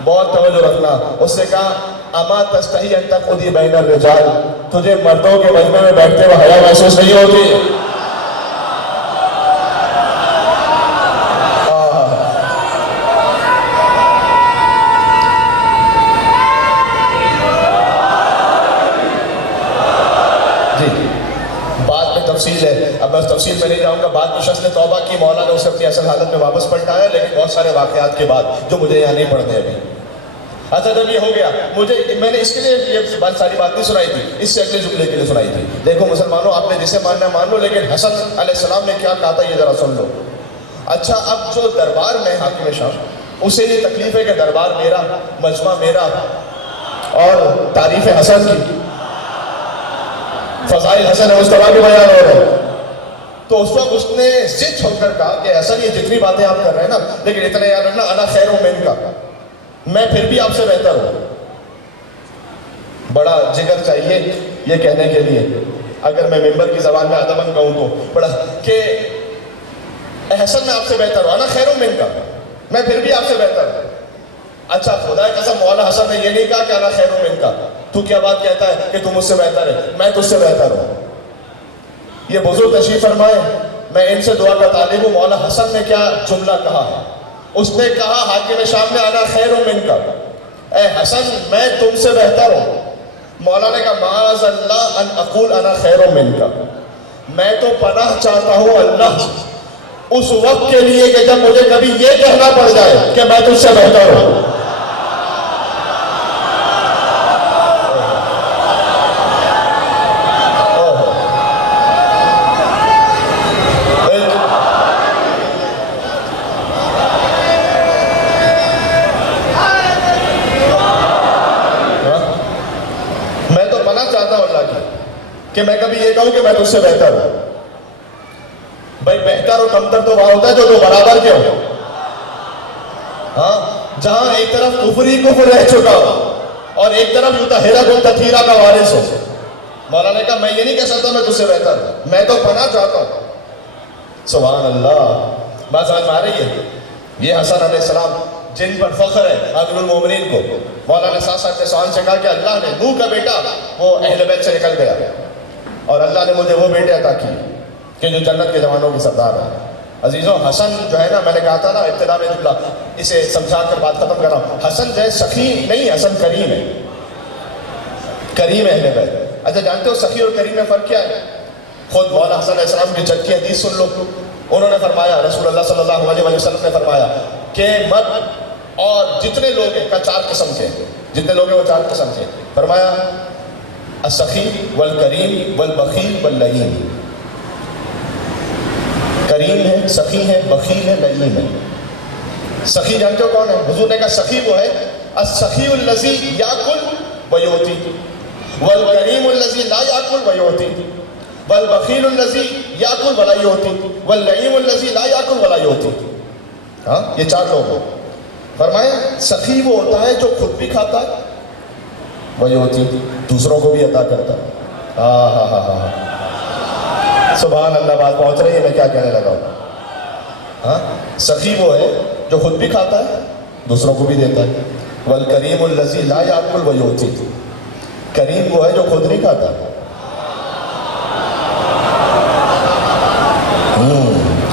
بہت توجہ رکھنا. اس سے کہا اما تستحی ان تقعدی بین الرجال، تجھے مردوں کے مجمع میں بیٹھتے ہوئے حیا محسوس نہیں ہوتی؟ تفصیل ہے، اب میں تفصیل میں نہیں جاؤں گا. بعد میں شخص نے توبہ کی، مولا نے اسے اپنی اصل حالت میں واپس پلٹایا، لیکن بہت سارے واقعات کے بعد جو مجھے یہاں نہیں پڑھنے ابھی. اچھا جب یہ ہو گیا، میں نے اس کے لیے یہ ساری بات نہیں سنائی تھی، اس سے اگلے جملے کے لیے سنائی تھی. دیکھو مسلمانوں، آپ نے جسے ماننا ہے مان لو، لیکن حسن علیہ السلام نے کیا کہا تھا یہ ذرا سن لو. اچھا اب جو دربار میں حاکم شام، اسے یہ تکلیف ہے کہ دربار میرا، مجمع میرا، اور تعریف حسن کی، فضائل حسن ہے اس طرح بھی بیان ہو رہے ہیں. تو اس وقت اس نے ضد چھوڑ کر کہا کہ حسن یہ جتنی باتیں آپ کر رہے ہیں نا، لیکن اتنا یاد رکھنا انا خیر من کا، میں پھر بھی آپ سے بہتر ہوں. بڑا جگر چاہیے یہ کہنے کے لیے، اگر میں ممبر کی زبان میں ادباً کہوں تو بڑا کہ حسن میں آپ سے بہتر ہوں، انا خیر من کا، میں پھر بھی آپ سے بہتر ہوں. اچھا خدا کی قسم مولا حسن نے یہ نہیں کہا کہ انا خیر من کا، تو کیا بات کہتا ہے کہ تم مجھ سے بہتر ہے، میں تجھ سے بہتر ہوں. یہ بزرگ تشریف فرمائے، میں ان سے دعا کا طالب ہوں. مولا حسن نے کیا جملہ کہا ہے؟ اس نے کہا حاکم شام نے انا خیر من کا، اے حسن میں تم سے بہتر ہوں. مولا نے کہا معاذ اللہ ان اقول انا خیر من کا، میں تو پناہ چاہتا ہوں اللہ اس وقت کے لیے کہ جب مجھے کبھی یہ کہنا پڑ جائے کہ میں تجھ سے بہتر ہوں. کہ میں کبھی یہ کہوں کہ میں تجھ سے بہتر ہوں. بھائی بہتر اور کمتر تو وہاں ہوتا ہے جو دو برابر کے ہو. ہاں جہاں ایک طرف کفر ہی کفر رہ چکا ہو اور ایک طرف یطہرہ کو تطہیرہ کا وارث ہو. مولا نے کہا میں یہ نہیں کہہ سکتا میں تجھ سے بہتر ہوں، میں تو پناہ چاہتا ہوں. سبحان اللہ. بات سمجھ میں آ رہی ہے؟ یہ حسن علیہ السلام جن پر فخر ہے امیر المومنین کو، مولا نے ساتھ ساتھ سوال سے کہا کہ اللہ نے نوح کا بیٹا وہ اہل بیت سے نکل گیا اور اللہ نے مجھے وہ بیٹے عطا کی کہ جو جنت کے جوانوں کی سردار ہے. عزیزوں حسن جو ہے نا، میں نے کہا تھا نا ابتدا میں جملہ، اسے سمجھا کر بات ختم کر رہا ہوں. حسن جو ہے سخی نہیں، حسن کریم ہے. کریم اہل بیت. اچھا جانتے ہو سخی اور کریم میں فرق کیا ہے؟ خود مولانا حسن علیہ السلام کی جد کی حدیث سن لو. انہوں نے فرمایا، رسول اللہ صلی اللہ علیہ وسلم نے فرمایا کہ مرد اور جتنے لوگ ہیں کا 4 قسم کے، جتنے لوگ ہیں وہ 4 قسم کے. فرمایا السخی والکریم والبخیل واللعین. کریم ہے، سخی ہے، بخیل ہے، لعین ہے. سخی جانتے ہو کون ہے؟ حضور نے کہا سخی وہ ہے السخی الذی یاکل ویعطی، والکریم الذی لا یاکل ویعطی، والبخیل الذی یاکل ولا یعطی، واللعین الذی لا یاکل ولا یعطی. ہاں یہ 4 لوگ ہیں. فرمایا سخی وہ ہوتا ہے جو خود بھی کھاتا ہے، ویعطی دوسروں کو بھی عطا کرتا ہے. ہاں ہاں ہاں ہاں سبحان اللہ، بات پہنچ رہی ہے میں کیا کہنے لگا ہوں. ہاں سخی وہ ہے جو خود بھی کھاتا ہے دوسروں کو بھی دیتا ہے. والکریم الذی لا یاکل ویعطی، کریم وہ ہے جو خود نہیں کھاتا.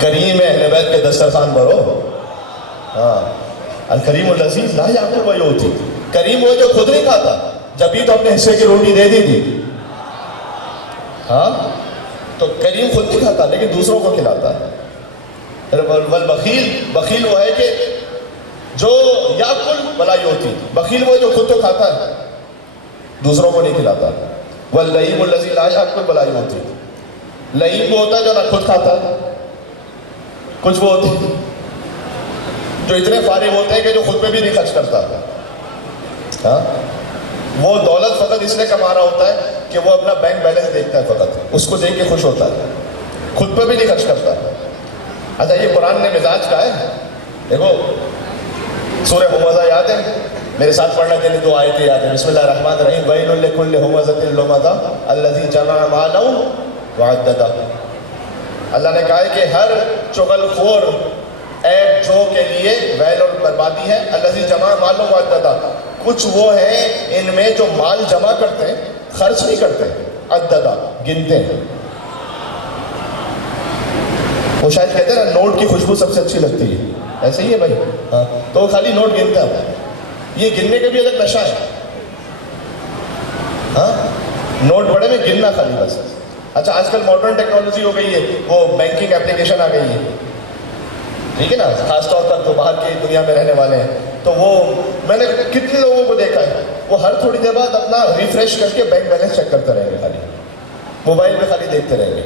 کریم اہل بیت کے دسترخوان بھرو. ہاں الکریم الذی لا یاکل ویعطی، کریم وہ ہے جو خود نہیں کھاتا، جبھی تو اپنے حصے کی روٹی دے دی تھی. ہاں تو کریم خود نہیں کھاتا لیکن دوسروں کو کھلاتا ہے. والبخیل، بخیل وہ ہے کہ جو یاکل ولا یعطی، بخیل وہ جو خود تو کھاتا ہے دوسروں کو نہیں کھلاتا. واللعین الذی لا یاکل ولا یعطی، لعین وہ ہوتا ہے جو نہ خود کھاتا ہے. کچھ وہ ہوتے ہیں جو اتنے فارغ ہوتے ہیں کہ جو خود پہ بھی نہیں خرچ کرتا. ہاں وہ دولت فقط اس لیے کما رہا ہوتا ہے کہ وہ اپنا بینک بیلنس دیکھتا ہے، فقط اس کو دیکھ کے خوش ہوتا ہے، خود پہ بھی نہیں خرچ کرتا. اچھا یہ قرآن نے مزاج کا ہے. دیکھو سورہ ہمزہ یاد ہے؟ میرے ساتھ پڑھنا کے لیے 2 آیتیں یاد ہیں. بسم اللہ الرحمن الرحیم. ویل لکل ہمزۃ لمزہ الذی جمع مالا وعددہ. اللہ نے کہا ہے کہ ہر چغل خور ایپ جو کے لیے ویل اور بربادی ہے. الذی جمع مالا وعددہ، کچھ وہ ہیں ان میں جو مال جمع کرتے ہیں خرچ نہیں کرتے، عددہ گنتے ہیں. وہ شاید کہتے ہیں نا نوٹ کی خوشبو سب سے اچھی لگتی ہے، ایسے ہی ہے بھائی. ہاں تو وہ خالی نوٹ گنتا ہے. یہ گننے کا بھی الگ نشہ ہے. ہاں نوٹ بڑے میں گننا خالی بس. اچھا آج کل ماڈرن ٹیکنالوجی ہو گئی ہے، وہ بینکنگ اپلیکیشن آ گئی ہے، ٹھیک ہے نا، خاص طور پر جو باہر کی دنیا میں رہنے والے ہیں. تو وہ میں نے کتنے لوگوں کو دیکھا ہے وہ ہر تھوڑی دیر بعد اپنا ریفریش کر کے بینک بیلنس چیک کرتے رہیں گے، خالی موبائل پہ خالی دیکھتے رہیں گے.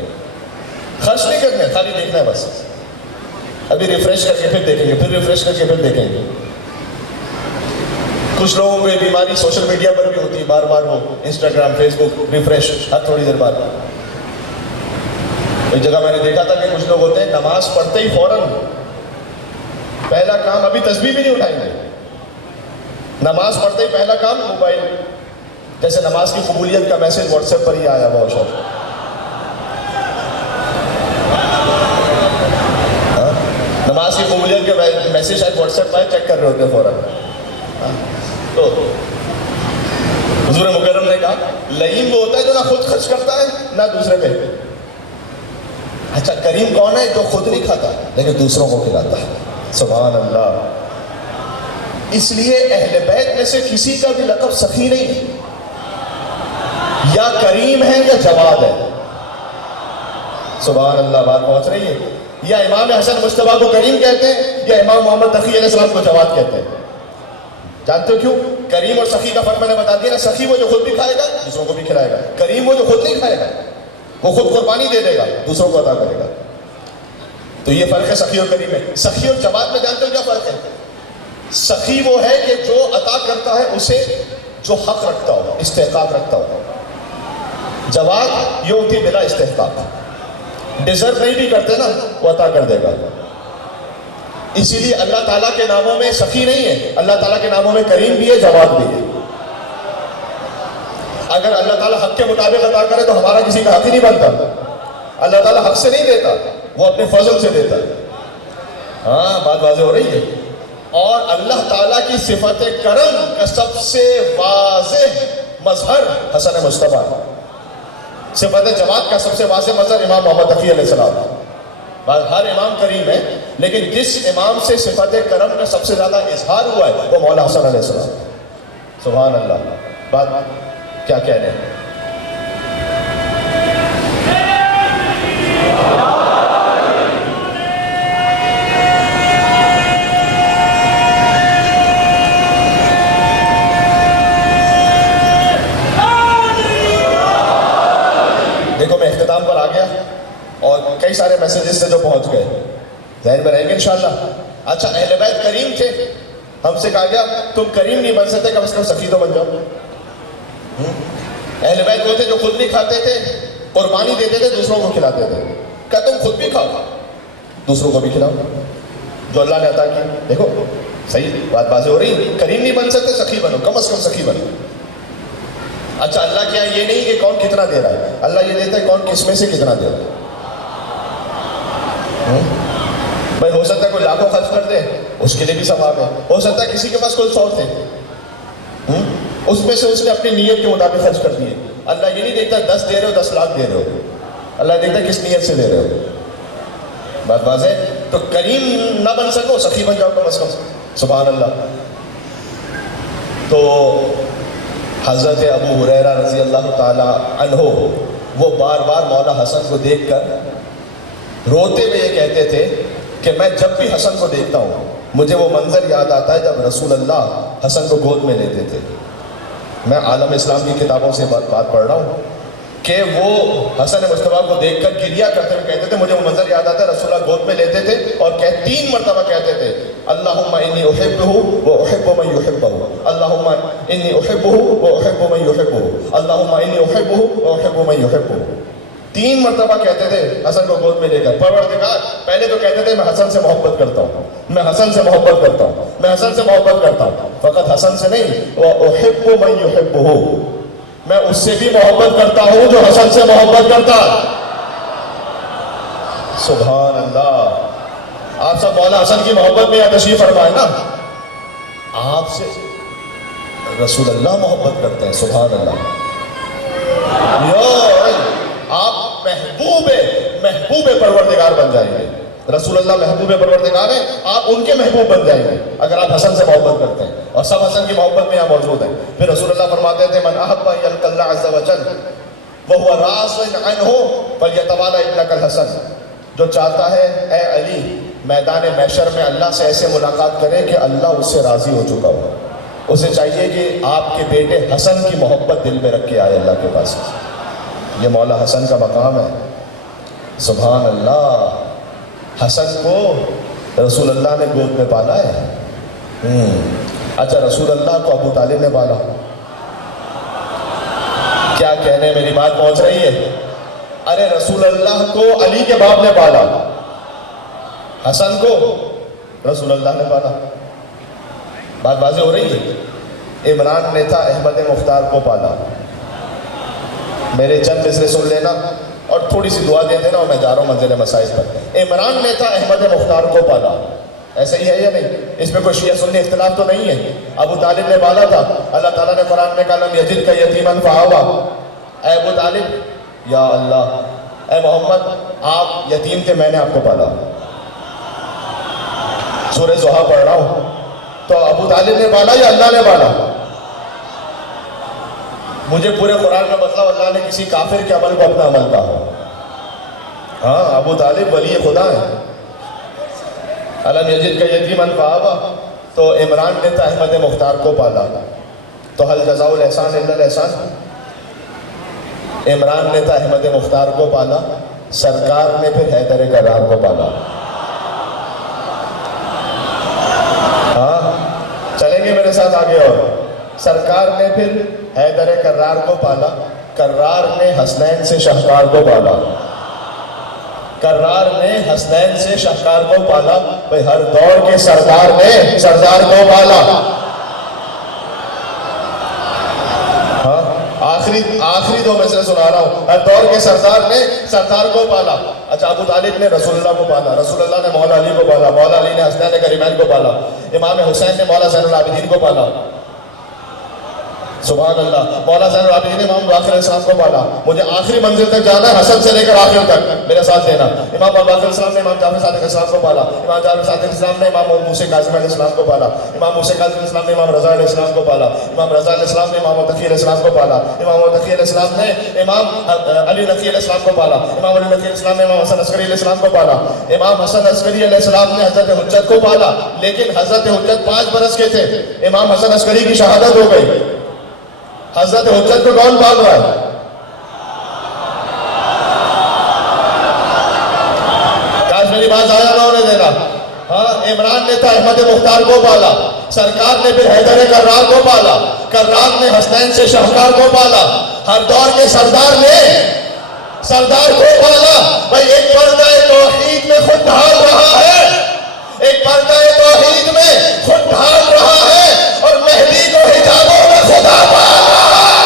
خرچ نہیں کرنا ہے، خالی دیکھنا ہے بس. ابھی ریفریش کر کے پھر دیکھیں گے، پھر ریفریش کر کے پھر دیکھیں گے. کچھ لوگوں کو یہ بیماری سوشل میڈیا پر بھی ہوتی ہے، بار بار وہ انسٹاگرام فیس بک ریفریش ہر تھوڑی دیر بعد. ایک جگہ میں نے دیکھا تھا کہ کچھ لوگ ہوتے ہیں نماز پڑھتے ہی فوراً پہلا کام، ابھی تسبیح بھی نہیں اٹھائیں گے، نماز پڑھتے ہی پہلا کام موبائل. جیسے نماز کی قبولیت کا میسج واٹس ایپ پر ہی آیا بہت شوق. نماز کی قبولیت کے میسج شاید واٹس ایپ پر چیک کر رہے ہوتے ہیں فوراً. تو حضور مکرم نے کہا لعین وہ ہوتا ہے جو نہ خود خرچ کرتا ہے نہ دوسرے پہ. اچھا کریم کون ہے؟ جو خود نہیں کھاتا لیکن دوسروں کو کھلاتا ہے. سبحان اللہ. اس لیے اہل بیت میں سے کسی کا بھی لقب سخی نہیں ہے، یا کریم ہے یا جواد ہے. سبحان اللہ، بات پہنچ رہی ہے؟ یا امام حسن مجتبیٰ کو کریم کہتے ہیں یا امام محمد تقی علیہ السلام کو جواد کہتے ہیں. جانتے ہو کیوں؟ کریم اور سخی کا فرق میں نے بتا دیا نا. سخی وہ جو خود بھی کھائے گا دوسروں کو بھی کھلائے گا، کریم وہ جو خود نہیں کھائے گا وہ خود قربانی دے دے گا دوسروں کو عطا کرے گا. تو یہ فرق ہے سخی اور کریم میں. سخی اور جواد میں جانتے ہو کیا فرق ہے؟ سخی وہ ہے کہ جو عطا کرتا ہے اسے جو حق رکھتا ہو، استحقاق رکھتا ہو. جواد یہ ہوتی بلا استحقاق، ڈیزرو نہیں بھی کرتے نا وہ عطا کر دے گا. اسی لیے اللہ تعالیٰ کے ناموں میں سخی نہیں ہے، اللہ تعالیٰ کے ناموں میں کریم بھی ہے، جواد بھی ہے. اگر اللہ تعالیٰ حق کے مطابق عطا کرے تو ہمارا کسی کا حق ہی نہیں بنتا. اللہ تعالیٰ حق سے نہیں دیتا، وہ اپنے فضل سے دیتا ہے. ہاں بات واضح ہو رہی ہے. اور اللہ تعالیٰ کی صفت کرم کا سب سے واضح مظہر حسن مجتبیٰ، صفت جواد کا سب سے واضح مظہر امام محمد تقی علیہ السلام. ہر امام کریم ہے لیکن جس امام سے صفت کرم کا سب سے زیادہ اظہار ہوا ہے وہ مولانا حسن علیہ السلام. سبحان اللہ. بات کیا کہہ رہے ہیں؟ دیکھو میں اختتام پر آ گیا اور کئی سارے میسیجز تھے جو پہنچ گئے، ذہن میں رہیں گے انشاءاللہ۔ اچھا اہل بیت کریم تھے، ہم سے کہا گیا تم کریم نہیں بن سکتے، کم از کم سخی تو بن جاؤ۔ اہل بیت وہ تھے جو خود بھی کھاتے تھے، قربانی دیتے تھے، دوسروں کو کھلاتے تھے۔ کیا تم خود بھی کھاؤ، دوسروں کو بھی کھلاؤ جو اللہ نے عطا کی؟ دیکھو صحیح بات واضح ہو رہی، کریم نہیں بن سکتے، سخی بنو، کم از کم سخی بنو۔ اچھا اللہ کیا یہ نہیں کہ کون کتنا دے رہا ہے، اللہ یہ دیتا ہے کون کس میں سے کتنا دے رہا ہے۔ بھائی ہو سکتا ہے کوئی لاکھوں خرچ کر دے، اس کے لیے بھی ثواب ہے۔ ہو سکتا ہے کسی کے پاس کوئی 100 تھے، اس میں سے اس نے اپنی نیت کے مطابق خرچ کر دیے۔ اللہ یہ نہیں دیکھتا 10 دے رہے ہو 10 لاکھ دے رہے ہو، اللہ دیکھتا ہے کس نیت سے دے رہے ہو۔ بات واضح؟ تو کریم نہ بن سکو، سخی بن جاؤ کم از کم، سبحان اللہ۔ تو حضرت ابو ہریرہ رضی اللہ تعالی عنہ وہ بار بار مولا حسن کو دیکھ کر روتے ہوئے یہ کہتے تھے کہ میں جب بھی حسن کو دیکھتا ہوں مجھے وہ منظر یاد آتا ہے جب رسول اللہ حسن کو گود میں لیتے تھے۔ میں عالم اسلام کی کتابوں سے بات پڑھ رہا ہوں کہ وہ حسن مصطفیٰ کو دیکھ کر گریا کرتے ہوئے کہتے تھے مجھے وہ منظر یاد آتا ہے، رسول اللہ گود میں لیتے تھے اور 3 مرتبہ کہتے تھے اللہم انی احبہ و احب من یحبہ، اللہم انی احبہ و احب من یحبہ، اللہم انی احبہ و احب من یحبہ۔ 3 مرتبہ کہتے تھے حسن کو گود میں لے کر، پروردگار پہلے تو کہتے تھے میں حسن سے محبت کرتا ہوں، میں حسن سے محبت کرتا ہوں، میں حسن سے محبت کرتا ہوں، فقط حسن سے نہیں، وَأُحِبُّ مَن يُحِبُّهُ، میں اس سے بھی محبت کرتا ہوں جو حسن سے محبت کرتا ہے۔ سبحان اللہ۔ آپ سب مولا حسن کی محبت میں یا تشریف فرمائے نا، آپ سے رسول اللہ محبت کرتے ہیں، سبحان اللہ۔ آپ محبوب پروردگار بن جائیں گے، رسول اللہ محبوب پروردگار ہیں، آپ ان کے محبوب بن جائیں گے اگر آپ حسن سے محبت کرتے ہیں، اور سب حسن کی محبت میں یہاں موجود ہیں۔ پھر رسول اللہ فرماتے تھے من احب ان یلقى اللہ عز وجل وهو راض عنہ فلیتوالى ابنک الحسن، جو چاہتا ہے اے علی میدان محشر میں اللہ سے ایسے ملاقات کرے کہ اللہ اس سے راضی ہو چکا ہو، اسے چاہیے کہ آپ کے بیٹے حسن کی محبت دل میں رکھ کے آئے اللہ کے پاس۔ یہ مولا حسن کا مقام ہے، سبحان اللہ۔ حسن کو رسول اللہ نے گود میں پالا ہے۔ اچھا رسول اللہ کو ابو طالب نے پالا، کیا کہنے میری بات پہنچ رہی ہے؟ ارے رسول اللہ کو علی کے باپ نے پالا، حسن کو رسول اللہ نے پالا۔ بات واضح ہو رہی ہے؟ عمران نے تھا احمد مختار کو پالا۔ میرے چند مصرے سن لینا اور تھوڑی سی دعا دے دینا اور میں جا رہا ہوں منزل مسائل پر۔ عمران نے تھا احمد مختار کو پالا، ایسا ہی ہے یا نہیں؟ اس میں کوئی شیعہ سنی اختلاف تو نہیں ہے۔ ابو طالب نے پالا تھا، اللہ تعالیٰ نے قرآن میں کہا لم یجدک یتیما فآویٰ، اے ابو طالب یا اللہ، اے محمد آپ یتیم تھے میں نے آپ کو پالا۔ سورہ زحا پڑھ رہا ہوں، تو ابو طالب نے پالا یا اللہ نے پالا؟ مجھے پورے قرآن کا بتلاؤ اللہ نے کسی کافر کے عمل کو اپنا عمل کہا؟ ہاں ابو طالب ولی خدا ہے۔ الم یجدک یتیما فآویٰ، تو عمران نے تھا احمد مختار کو پالا، تو هل جزاء الاحسان الا الاحسان؟ عمران نے تھا احمد مختار کو پالا، سرکار نے پھر حیدر کرار کو پالا۔ ہاں چلیں گے میرے ساتھ آگے، اور سرکار نے پھر حیدر کرار کو پالا، کرار نے حسنین سے شہکار کو پالا، کرار نے حسنین سے شہکار کو پالا، بھئی ہر دور کے سردار نے سردار کو پالا۔ ہاں آخری دو میں سے سنا رہا ہوں، ہر دور کے سردار نے سردار کو پالا۔ اچھا ابو طالب نے رسول اللہ کو پالا، رسول اللہ نے مولا علی کو پالا، مولا علی نے حسنین کریمین کو پالا، امام حسین نے مولا زین العابدین کو پالا۔ سبحان اللہ. مولا زین العابدین نے امام باقر علیہ السلام کو پالا. مجھے آخری منزل تک جانا ہے, حسن سے لے کر آخر تک, میرے ساتھ دینا. امام باقر علیہ السلام نے امام جعفر صادق علیہ السلام کو پالا. امام جعفر صادق علیہ السلام نے امام موسیٰ کاظم علیہ السلام کو پالا. امام موسیٰ کاظم علیہ السلام نے امام رضا علیہ السلام کو پالا. امام رضا علیہ السلام نے امام تقی علیہ السلام کو پالا. امام تقی علیہ السلام نے امام علی نقی علیہ السلام کو پالا. امام علی نقی علیہ السلام نے امام حسن عسکری علیہ السلام کو پالا. امام حسن عسکری علیہ السلام نے حضرت حجت کو پالا, لیکن حضرت حجت 5 برس کے تھے. امام حسن عسکری کی شہادت ہو گئی. حضرت حجت کو کون پال رہا ہے؟ کاش میری بات آیا نہ ہونے دینا. ہاں, عمران نے تھا احمد مختار کو پالا, سرکار نے پھر حیدر کرار کو پالا, کرار نے حسنین سے شاہکار کو پالا, ہر دور کے سردار نے سردار کو پالا. بھائی ایک پردہ توحید میں خود ڈھال رہا ہے, ایک پردہ توحید میں خود ڈھال رہا ہے, اور مہدی کو حجابوں میں خدا پال رہا ہے.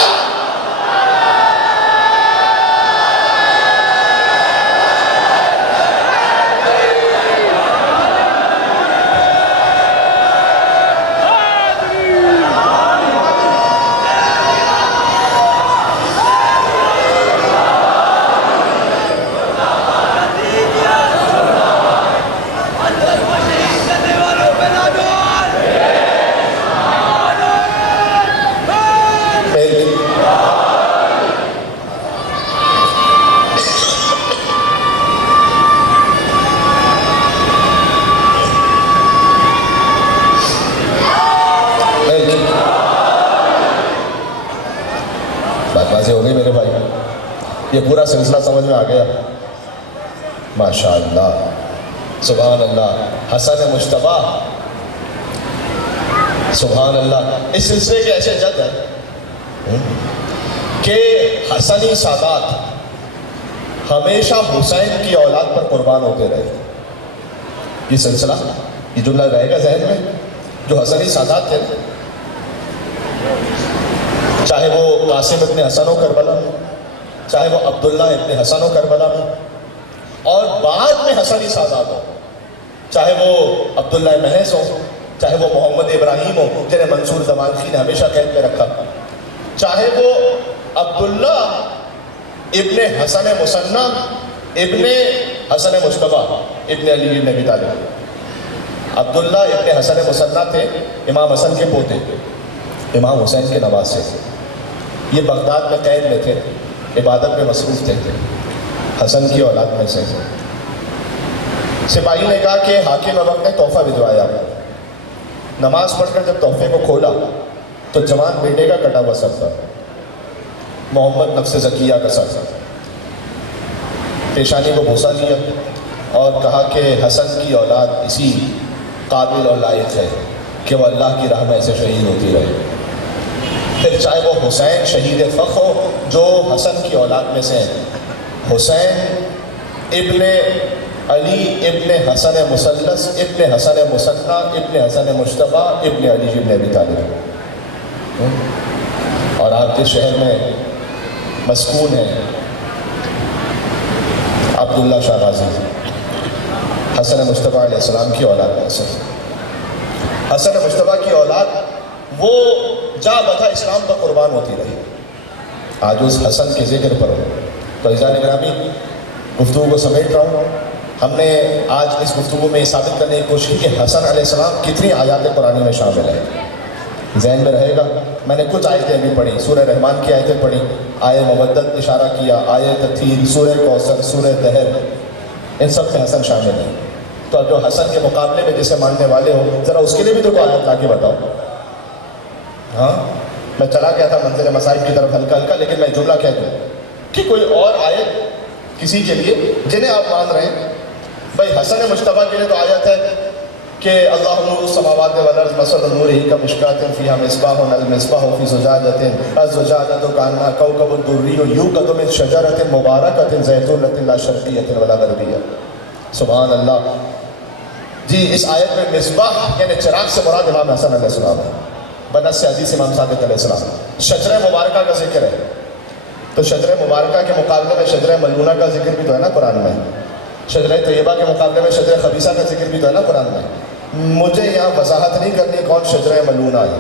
ہو گئی میرے بھائی, یہ پورا سلسلہ سمجھ میں آ گیا. ماشاءاللہ, سبحان اللہ. حسن مجتبیٰ, سبحان اللہ. اس سلسلے کے ایسے جد ہے کہ حسنی سادات ہمیشہ حسین کی اولاد پر قربان ہوتے رہے. یہ سلسلہ, یہ جملہ رہے گا ذہن میں. جو حسنی سادات تھے, چاہے وہ قاسم ابن حسن و کربلا میں, چاہے وہ عبداللہ ابن حسن و کربلا میں, اور بعد میں حسنی سادات ہو, چاہے وہ عبداللہ محض ہو, چاہے وہ محمد ابراہیم ہو جنہیں منصور زمانخی نے ہمیشہ قید میں رکھا, چاہے وہ عبداللہ ابن حسن مثنی ابن حسن مجتبیٰ ابن علی بن ابی طالب. عبداللہ ابن حسن مثنی تھے امام حسن کے پوتے, امام حسین کے نواسے. یہ بغداد میں قید میں تھے, عبادت میں مصروف تھے, حسن کی اولاد میں سے. سپاہی نے کہا کہ حاکم وقت نے تحفہ بھجوایا. نماز پڑھ کر جب تحفے کو کھولا تو جوان بیٹے کا کٹا ہوا سر تھا, محمد نفس زکیہ کا سر. پیشانی کو بوسہ دیا اور کہا کہ حسن کی اولاد اسی قابل اور لائق ہے کہ وہ اللہ کی راہ میں ایسے شہید ہوتی رہے. پھر چاہے وہ حسین شہید فخر ہو جو حسن کی اولاد میں سے ہیں, حسین ابن علی ابن حسن مثلث ابن حسن مثنی ابن حسن مجتبیٰ ابن علی ابن ابی طالب. اور آپ کے شہر میں مسکون ہیں عبداللہ شاہ غازی, حسن مجتبیٰ علیہ السلام کی اولاد میں سے. حسن مجتبیٰ کی اولاد وہ جا بتا اسلام پر قربان ہوتی رہی. آج اس حسن کے ذکر پر ہو تو عزیزان گرامی گفتگو کو سمیٹ رہا ہوں. ہم نے آج اس گفتگو میں یہ ثابت کرنے کی کوشش کی کہ حسن علیہ السلام کتنی آیات قرآنی میں شامل ہے. ذہن میں رہے گا. میں نے کچھ آیتیں بھی پڑھی, سورہ رحمان کی آیتیں پڑھی, آیے مودت اشارہ کیا, آیے تطہیر, سورہ کوثر, سورہ دہر, ان سب میں حسن شامل ہے. تو اب جو حسن کے مقابلے میں جسے ماننے والے ہو ذرا اس کے لیے بھی تو کوئی آیت لا کے بتاؤ. ہاں, میں چلا گیا تھا منزل مصائب کی طرف ہلکا ہلکا, لیکن میں جملہ کہہ دوں کہ کوئی اور آیت کسی کے لیے جنہیں آپ مان رہے ہیں. بھائی حسن مجتبیٰ کے لیے تو آیت ہے کہ اللہ نور السماوات والارض مثل نورہ کمشکاۃ فیہا مصباح المصباح فی زجاجۃ الزجاجۃ کأنہا کوکب دری یوقد من شجرۃ مبارکۃ زیتونۃ لا شرقیۃ ولا غربیہ. سبحان اللہ. جی, اس آیت میں مصباح یعنی چراغ سے مراد امام حسن علیہ السلام ہے. بنص سے حدیث امام صادق علیہ السلام. شجرہ مبارکہ کا ذکر ہے تو شجرہ مبارکہ کے مقابلے میں شجرہ ملعونہ کا ذکر بھی تو ہے نا قرآن میں. شجرہ طیبہ کے مقابلے میں شجرہ خبیثہ کا ذکر بھی تو ہے نا قرآن میں. مجھے یہاں وضاحت نہیں کرنی کون شجرہ ملعونہ ہے,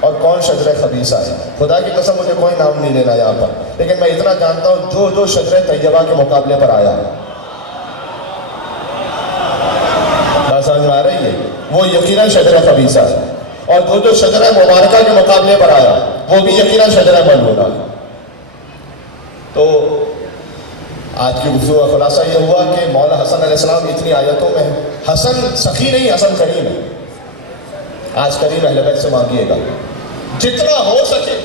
اور کون شجرہ خبیثہ ہے. خدا کی قسم مجھے کوئی نام نہیں لینا یہاں پر، لیکن میں اتنا جانتا ہوں جو جو شجرہ طیبہ کے مقابلے پر آیا ہے، بات سمجھ میں آ رہی ہے، وہ یقیناً شجرہ خبیثہ ہے. اور جو جو شجرہ مبارکہ کے مقابلے پر آیا وہ بھی یقیناً شجرہ ملعونہ ہے. تو آج کی گفتگو کا خلاصہ یہ ہوا کہ مولا حسن علیہ السلام اتنی آیتوں میں ہے. حسن سخی نہیں، حسن کریم ہے. آج کریم اہل بیت سے مانگیے گا جتنا ہو سکے.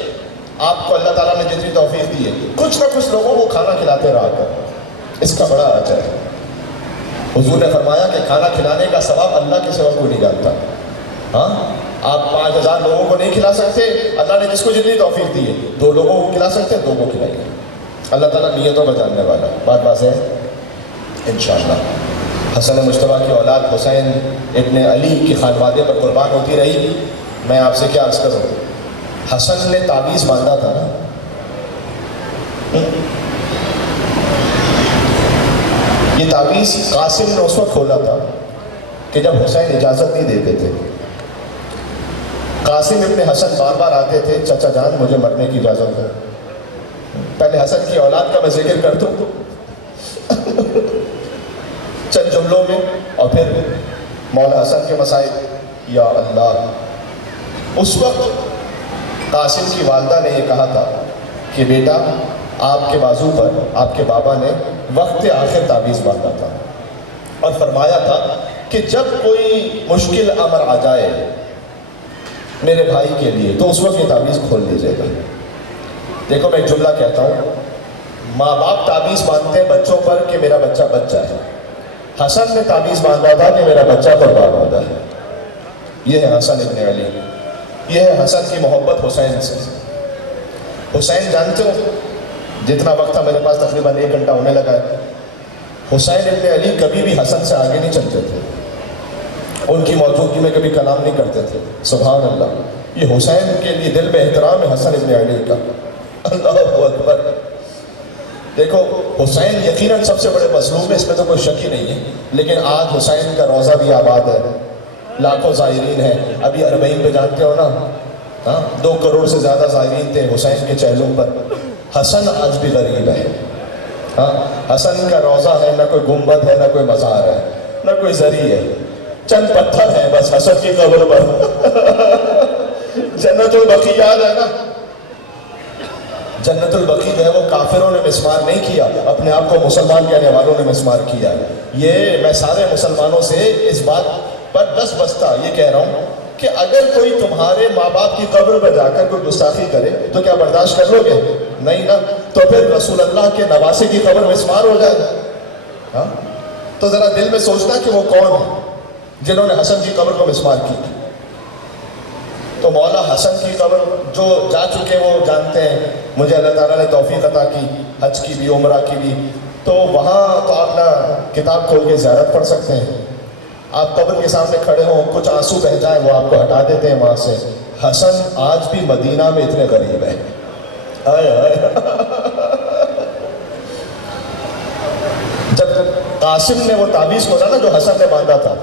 آپ کو اللہ تعالیٰ نے جتنی توفیق دی ہے کچھ نہ کچھ لوگوں کو کھانا کھلاتے رہا کر، اس کا بڑا اجر ہے. حضور نے فرمایا کہ کھانا کھلانے کا ثواب اللہ کے سوا کوئی نہیں جانتا. ہاں، آپ 5000 لوگوں کو نہیں کھلا سکتے، اللہ نے جس کو جتنی توفیق دی ہے 2 لوگوں کو کھلا سکتے ہیں 2 کو کھلائیے. اللہ تعالیٰ نیتوں کا جاننے والا. بات واضح ہے انشاءاللہ. حسن مجتبیٰ کی اولاد حسین ابن علی کی خانوادے پر قربان ہوتی رہی. میں آپ سے کیا عرض کروں، حسن نے تعویذ باندھا تھا نا، یہ تعویذ قاسم نے اس وقت کھولا تھا کہ جب حسین اجازت نہیں دیتے تھے. قاسم ابن حسن بار بار آتے تھے، چچا جان مجھے مرنے کی اجازت ہے. پہلے حسن کی اولاد کا میں ذکر کر دوں چند جملوں میں، اور پھر مولا حسن کے مسائل. یا اللہ، اس وقت قاسم کی والدہ نے یہ کہا تھا کہ بیٹا آپ کے بازو پر آپ کے بابا نے وقت آخر تعویذ باندھا تھا اور فرمایا تھا کہ جب کوئی مشکل امر آ جائے میرے بھائی کے لیے تو اس وقت یہ تعویذ کھول لیجیے گا. دیکھو میں ایک جملہ کہتا ہوں، ماں باپ تعویذ باندھتے ہیں بچوں پر کہ میرا بچہ بچ جائے. حسن نے تعویذ باندھا تھا کہ میرا بچہ برباد ہو جائے. یہ ہے حسن ابن علی، یہ ہے حسن کی محبت حسین سے. حسین جانتے ہو جتنا وقت تھا میرے پاس تقریباً 1 گھنٹہ ہونے لگا ہے. حسین ابن علی کبھی بھی حسن سے آگے نہیں چلتے تھے، ان کی موجودگی میں کبھی کلام نہیں کرتے تھے. سبحان اللہ، یہ حسین کے لیے دل میں احترام ہے حسن ابن علی کا. اللہ اکبر. دیکھو حسین یقیناً سب سے بڑے مظلوم ہے، اس میں تو کوئی شک ہی نہیں ہے، لیکن آج حسین کا روضہ بھی آباد ہے، لاکھوں زائرین ہیں. ابھی اربعین پہ جانتے ہو نا، ہاں 2 کروڑ سے زیادہ زائرین تھے حسین کے چہلوں پر. حسن آج بھی غریب ہے. ہاں، حسن کا روضہ ہے، نہ کوئی گنبد ہے، نہ کوئی مزار ہے، نہ کوئی زری ہے، چند پتھر ہیں بس حسن کی قبر پر. جنت البقیع یاد ہے نا، جنت البقیع ہے وہ کافروں نے مسمار نہیں کیا، اپنے آپ کو مسلمان کہنے والوں نے مسمار کیا. یہ میں سارے مسلمانوں سے اس بات پر 10 بستہ یہ کہہ رہا ہوں کہ اگر کوئی تمہارے ماں باپ کی قبر پر جا کر کوئی گستاخی کرے تو کیا برداشت کر لو گے؟ نہیں نا. تو پھر رسول اللہ کے نواسے کی قبر مسمار ہو جائے. ہاں، تو ذرا دل میں سوچنا کہ وہ کون ہے جنہوں نے حسن کی قبر کو مسمار کی. تو مولا حسن کی قبر جو جا چکے وہ جانتے ہیں. مجھے اللہ تعالیٰ نے توفیق عطا کی حج کی بھی عمرہ کی بھی، تو وہاں تو آپ نا کتاب کھول کے زیارت پڑھ سکتے ہیں. آپ قبر کے سامنے کھڑے ہوں، کچھ آنسو بہ جائیں وہ آپ کو ہٹا دیتے ہیں وہاں سے. حسن آج بھی مدینہ میں اتنے غریب ہیں. جب قاسم نے وہ تعویذ کھولا نا جو حسن نے باندھا تھا،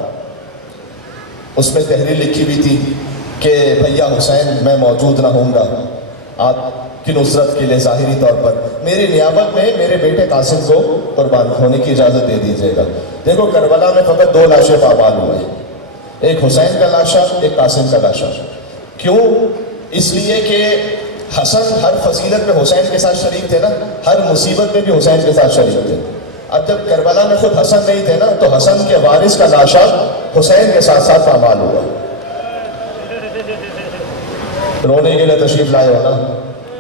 اس میں تحریر لکھی ہوئی تھی کہ بھیا حسین میں موجود نہ ہوں گا آپ کی نصرت کے لیے ظاہری طور پر، میری نیابت میں میرے بیٹے قاسم کو قربان ہونے کی اجازت دے دیجیے گا. دیکھو کربلا میں فقط 2 لاشیں پامال ہوئے، ایک حسین کا لاشا، ایک قاسم کا لاشا. کیوں؟ اس لیے کہ حسن ہر فضیلت میں حسین کے ساتھ شریک تھے نا، ہر مصیبت میں بھی حسین کے ساتھ شریک تھے. اب جب کربلا میں خود حسن نہیں تھے نا تو حسن کے وارث کا لاشا حسین کے ساتھ ساتھ پامال ہوا. رونے کے لیے تشریف لائے ہو نا،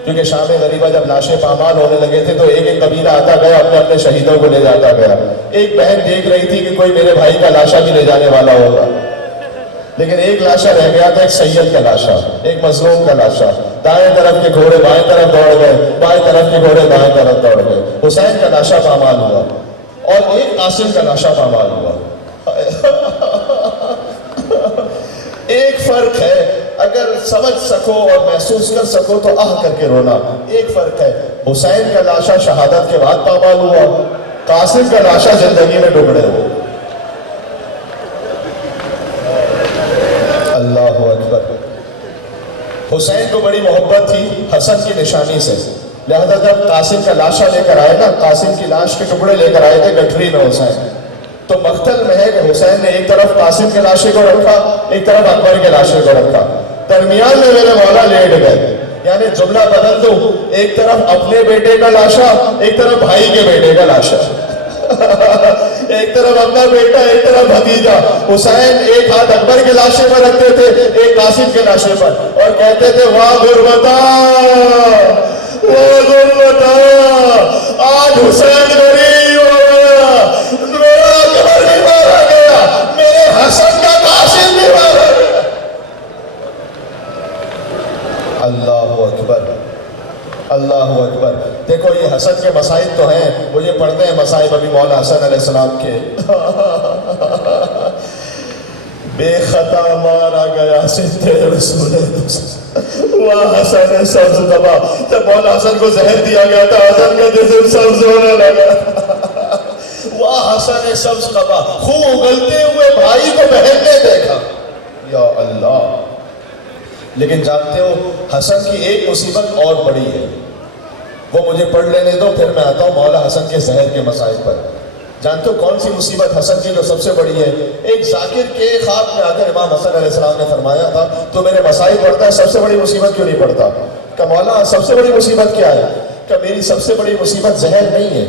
کیونکہ شام غریبہ جب لاشیں پامال ہونے لگے تھے تو ایک ایک قبیلہ آتا گیا، اپنے اپنے شہیدوں کو لے جاتا گیا. ایک بہن دیکھ رہی تھی کہ کوئی میرے بھائی کا لاشا بھی لے جانے والا ہوگا، لیکن ایک لاشا رہ گیا تھا، ایک سید کا لاشا، ایک مظلوم کا لاشا. دائیں طرف کے گھوڑے بائیں طرف دوڑ گئے، بائیں طرف کے گھوڑے دائیں طرف دوڑ گئے. حسین کا لاشا پامال ہوا اور ایک قاسم کا لاشا پامال ہوا. ایک فرق ہے، اگر سمجھ سکو اور محسوس کر سکو تو آہ کر کے رونا. ایک فرق ہے، حسین کا لاشا شہادت کے بعد پامال ہوا، قاسم کا لاشا زندگی میں ڈوبڑے ہو. اللہ اکبر. حسین کو بڑی محبت تھی حسن کی نشانی سے، لہذا جب قاسم کا لاشا لے کر آئے نا، قاسم کی لاش کے ٹکڑے لے کر آئے تھے گٹھری میں حسین، تو مقتل میں ہے کہ حسین نے ایک طرف قاسم کے لاشے کو رکھا، ایک طرف اکبر کے لاشے کو رکھا، درمیان میں میرے مولا لیٹ گئے، یعنی جملہ بدل دوں، ایک طرف اپنے بیٹے کا لاشا، ایک طرف بھائی کے بیٹے کا لاشا ایک طرف اپنا بیٹا، ایک طرف بھتیجا۔ حسین ایک ہاتھ اکبر کے لاشے پر رکھتے تھے، ایک قاسم کے لاشے پر، اور کہتے تھے واہ غربتا، واہ غربتا، آج حسین غریب ہو گیا، میرا اکبر بھی مارا گیا، میرے حسن کا قاسم بھی مارا گیا۔ اللہ اکبر، اللہ اکبر۔ دیکھو یہ حسن کے مصائب تو ہیں، وہ یہ پڑھتے ہیں مصائب ابھی مولا حسن علیہ السلام کے بے خطا مارا گیا سدھے رسول واہ حسن سبز دبا، جب مولا حسن کو زہر دیا گیا تھا حسن کا جسم سبز ہونے لگا، واہ حسن سبز دبا، خون اگلتے ہوئے بھائی کو بہن نے دیکھا، یا اللہ۔ لیکن جانتے ہو حسن کی ایک مصیبت اور بڑی ہے، وہ مجھے پڑھ لینے دو پھر میں آتا ہوں مولا حسن کے زہر کے مسائل پر۔ جانتے ہو کون سی مصیبت حسن کی جو سب سے بڑی ہے؟ ایک ذاکر کے خواب میں آ کر امام حسن علیہ السلام نے فرمایا تھا تو میرے مسائل پڑھتا ہے، سب سے بڑی مصیبت کیوں نہیں پڑھتا؟ کہ مولا سب سے بڑی مصیبت کیا ہے؟ کہ میری سب سے بڑی مصیبت زہر نہیں ہے،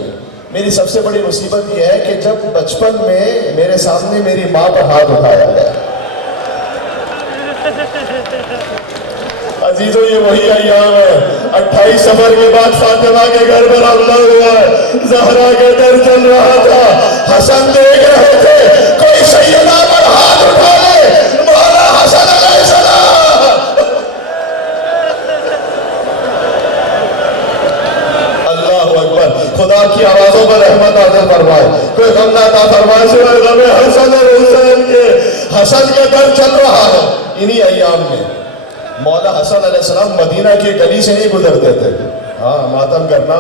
میری سب سے بڑی مصیبت یہ ہے کہ جب بچپن میں میرے سامنے میری ماں پر ہاتھ اٹھایا گیا۔ عزیزو یہ وہی ایام ہے، 28 سفر کے بعد فاطمہ کے گھر پر حملہ ہوا ہے، زہرا کے در چل رہا تھا، حسن دیکھ رہے تھے، کوئی سیدہ پر ہاتھ اٹھا لے، مولا حسن علیہ السلام۔ اللہ اکبر، خدا کی آوازوں پر رحمت نازل فرمائے، کوئی غم نہ عطا فرمائے سوائے غم حسن اور حسین کے۔ حسن کے در چل رہا ہے انہی ایام میں۔ مولا حسن علیہ السلام مدینہ کی گلی سے نہیں گزرتے تھے، ہاں ماتم کرنا،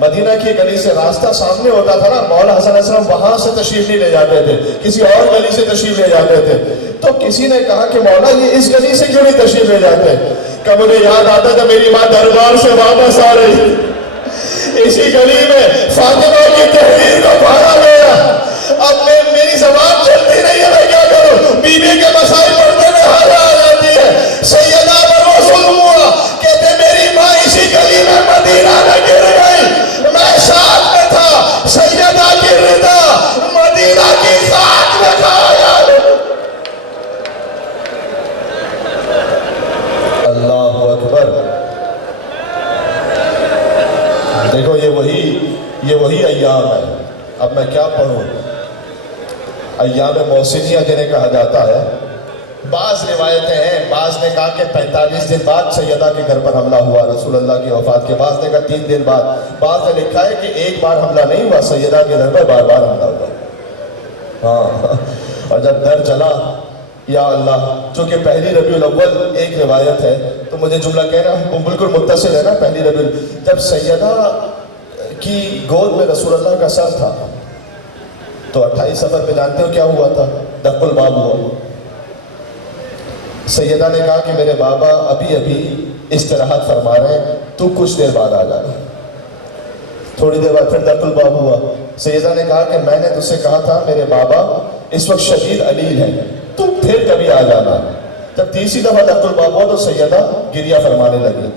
مدینہ کی گلی سے راستہ سامنے ہوتا تھا نا، مولا حسن علیہ السلام وہاں سے تشریف نہیں لے جاتے تھے، کسی اور گلی سے تشریف لے جاتے تھے۔ تو کسی نے کہا کہ مولا یہ اس گلی سے کیوں نہیں تشریف لے جاتے؟ کہ مجھے یاد آتا تھا میری ماں دربار سے واپس آ رہی، اسی گلی میں فاطمہ کی تحریر کو پڑھا گیا، اب میری زبان چلتی نہیں ہے، میں کیا کروں؟ بیوی کے مسائل پڑھتے میں حاضر آ جاتی ہے۔ سیدہ پر وہ ظلم ہوا، کہتے میری ماں اسی گلی میں مدینہ میں گر گئی، میں ساتھ میں تھا، سیدہ کی رضا مدینہ کی خاک میں کھایا۔ اللہ اکبر۔ دیکھو یہ وہی ایام ہے۔ اب میں کیا پڑھوں؟ ایام محسنیہ جنہیں کہا جاتا ہے۔ بعض روایتیں ہیں، بعض نے کہا کہ 45 دن بعد سیدہ کے گھر پر حملہ ہوا رسول اللہ کی وفات کے، بعض نے کہا 3 دن بعد، بعض نے لکھا ہے کہ ایک بار حملہ نہیں ہوا، سیدہ کے گھر پر بار بار حملہ ہوا۔ ہاں، اور جب در چلا، یا اللہ، چونکہ پہلی ربیع الاول ایک روایت ہے تو مجھے جملہ کہنا بالکل متصل ہے نا، پہلی ربیع، جب سیدہ کی گود میں رسول اللہ کا سر تھا تو 28 سفر پہ جانتے ہو کیا ہوا تھا؟ دق الباب ہوا۔ سیدہ نے کہا کہ میرے بابا ابھی استراحت فرما رہے ہیں، تو کچھ دیر بعد آ جانا۔ تھوڑی دیر بعد پھر دق الباب ہوا۔ سیدہ نے کہا کہ میں نے تجھ سے کہا تھا میرے بابا اس وقت شدید علیل ہے، تو پھر کبھی آ جانا۔ جب تیسری دفعہ دق الباب ہوا تو سیدہ گریہ فرمانے لگی۔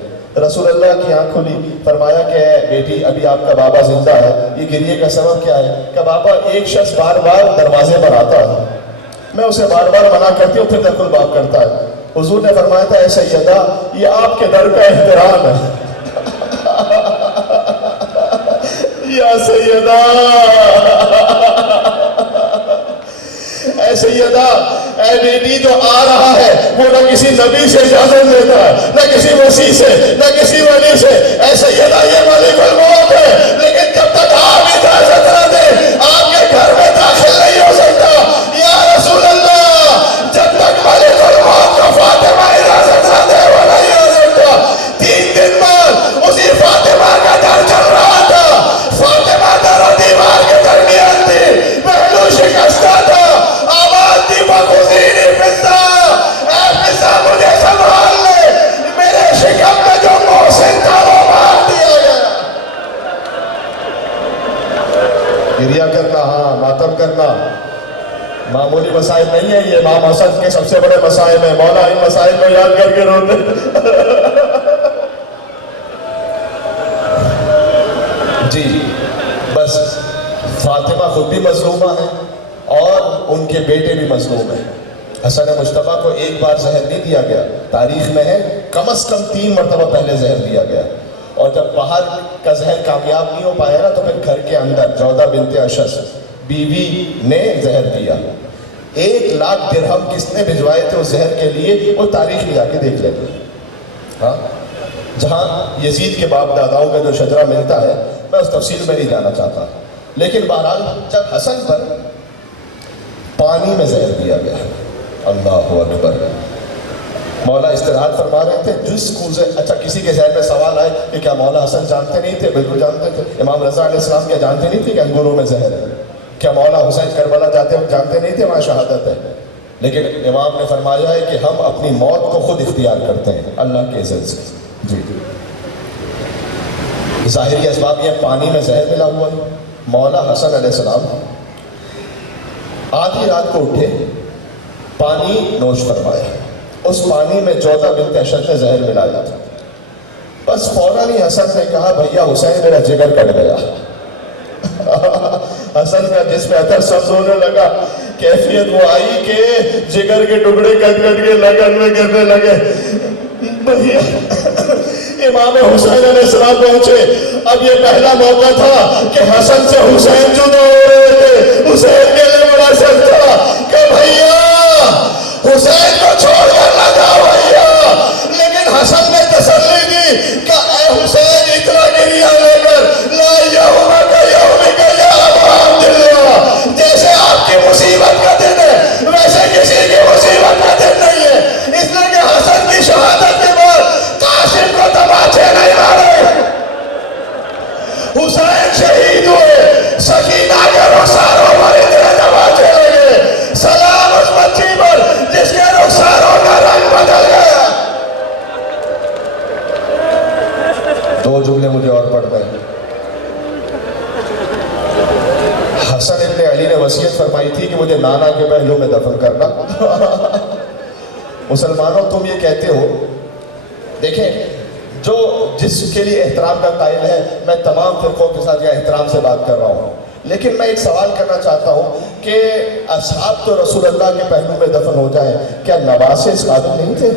رسول اللہ کی آنکھ کھلی، فرمایا کہ بیٹی ابھی آپ کا بابا زندہ ہے، یہ گریے کا سبب کیا ہے؟ کہ بابا ایک شخص بار بار دروازے پر آتا ہے، میں اسے بار بار منع کرتی ہوں، پھر دق الباب کرتا ہے۔ حضور نے فرمایا تھا اے سیدہ یہ آپ کے در کا احترام ہے۔ یا سیدہ، اے سیدہ، اے بیٹی جو آ رہا ہے وہ نہ کسی نبی سے اجازت لیتا ہے، نہ کسی وسیع سے، نہ کسی ولی سے۔ اے سیدہ یہ ملک الموت ہے، لیکن جب تک آپ اجازت نہ دے آپ کے گھر میں داخل نہیں ہو سکتا۔ یا رسول اللہ، جب تک ملک الموت کو فاطمہ اجازت نہ دے وہ نہیں ہو سکتا۔ 3 دن بعد اسی فاطمہ کا در چل رہا تھا، فاطمہ در و دیوار کے درمیان تھی، پہلو شکستہ تھا، آواز دی بخوزینی فضا، اے فضا مجھے سنبھال لے، معمولی مسائل نہیں ہے یہ، امام حسن کے سب سے بڑے مسائل ہیں، مولا ان مسائل کو یاد کر کے روتے جی بس فاطمہ خود بھی مظلومہ ہے اور ان کے بیٹے بھی مظلوم ہیں۔ حسن مجتبیٰ کو ایک بار زہر نہیں دیا گیا، تاریخ میں ہے کم از کم 3 مرتبہ پہلے زہر دیا گیا، اور جب باہر کا زہر کامیاب نہیں ہو پایا نا تو پھر گھر کے اندر جودہ بنت اشس بیوی نے زہر دیا۔ 1,00,000 درہم کس نے بھجوائے تھے اس زہر کے لیے، وہ تاریخ لے آ کے دیکھ لیتے ہاں، جہاں یزید کے باپ داداؤں کا جو شجرہ ملتا ہے، میں اس تفصیل میں نہیں جانا چاہتا، لیکن بہرحال جب حسن پر پانی میں زہر دیا گیا، اللہ اکبر، مولا استراحت فرما رہے تھے جس کوزے، اچھا کسی کے ذہن میں سوال آئے کہ کیا مولا حسن جانتے نہیں تھے؟ بالکل جانتے تھے۔ امام رضا علیہ السلام کیا جانتے نہیں تھے کہ انگوروں میں زہر ہے؟ کیا مولا حسین کربلا جاتے وقت جانتے نہیں تھے وہاں شہادت ہے؟ لیکن امام نے فرمایا ہے کہ ہم اپنی موت کو خود اختیار کرتے ہیں اللہ کے عزت سے۔ جی ظاہری اسباب یہ پانی میں زہر ملا ہوا ہے۔ مولا حسن علیہ السلام آدھی رات کو اٹھے، پانی نوش فرمایا، اس پانی میں جودہ بنت اشد نے زہر ملایا تھا، بس فوراً ہی حسن نے کہا بھیا حسین میرا جگر کٹ گیا۔ حسن کا جس میں اثر سبز ہونے لگا، کیفیت وہ آئی کہ جگر کے ٹکڑے کٹ کٹ کے لگن میں گرنے لگے۔ بھیا امام حسین علیہ السلام پہنچے، اب یہ پہلا موقع تھا کہ حسن سے حسین جدا ہو رہے تھے، حسین کے لیے بڑا شک تھا کہ بھیا حسین کو چھوڑ کر نہ جاؤ بھیا، لیکن حسن نے تسلی دی کہ اے حسین اتنا گریہ لے کر لا یومک یومک یا ابا عبداللہ، جیسے آپ کی مصیبت کا دن ہے ویسے کسی کی مصیبت کا دن نہیں ہے، اس لیے کہ حسن کی شہادت کے بعد قاسم کو تماچے نہیں مارے، حسین شہید ہوئے، سکینہ کے رخساروں پر اتنے تماچے لگے، سلام اس بچی پر جس کے رخساروں کا رنگ بدل گیا۔ 2 جملے مجھے اور پڑھتے ہیں۔ حسن ابن علی نے وصیت فرمائی تھی کہ مجھے نانا کے پہلو میں دفن کرنا۔ مسلمانوں تم یہ کہتے ہو، دیکھیں جو جس کے لیے احترام کا قائل ہے، میں تمام فرقوں کے ساتھ یہ احترام سے بات کر رہا ہوں، لیکن میں ایک سوال کرنا چاہتا ہوں کہ اصحاب تو رسول اللہ کے پہلو میں دفن ہو جائیں، کیا نواسے اس قابل نہیں تھے؟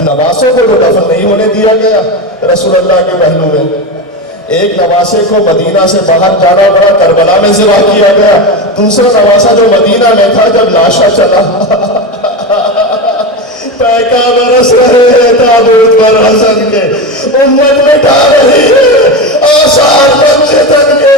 نواسوں کو جو دفن نہیں ہونے دیا گیا رسول اللہ کے پہلو میں، ایک نواسے کو مدینہ سے باہر جانا پڑا، کربلا میں ذبح کیا گیا، دوسرا نواسا جو مدینہ میں تھا جب لاشا چلا پیکا برس رہے ہیں تابوت پر حسن کے، امت مٹا رہی ہے آثار مسجدن کے،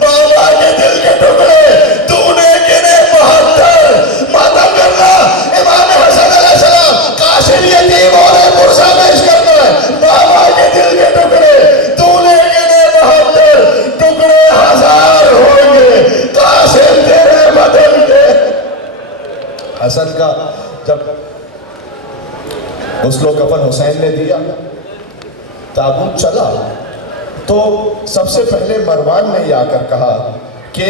بابا کے دل کے ٹکڑے تو نے گنے 72 ماتم کرنا، امام حسن علیہ السلام قاسم یتیم اور پرسہ پیش کرنا ہے، بابا کے دل کے ٹکڑے تو نے گنے 72 ٹکڑے 1000 ہوں گے قاسم تیرے بدن کے۔ حسن کا جب غسل و کفن حسین نے دیا، تابوت چلا تو سب سے پہلے مروان نے یہ آ کر کہا کہ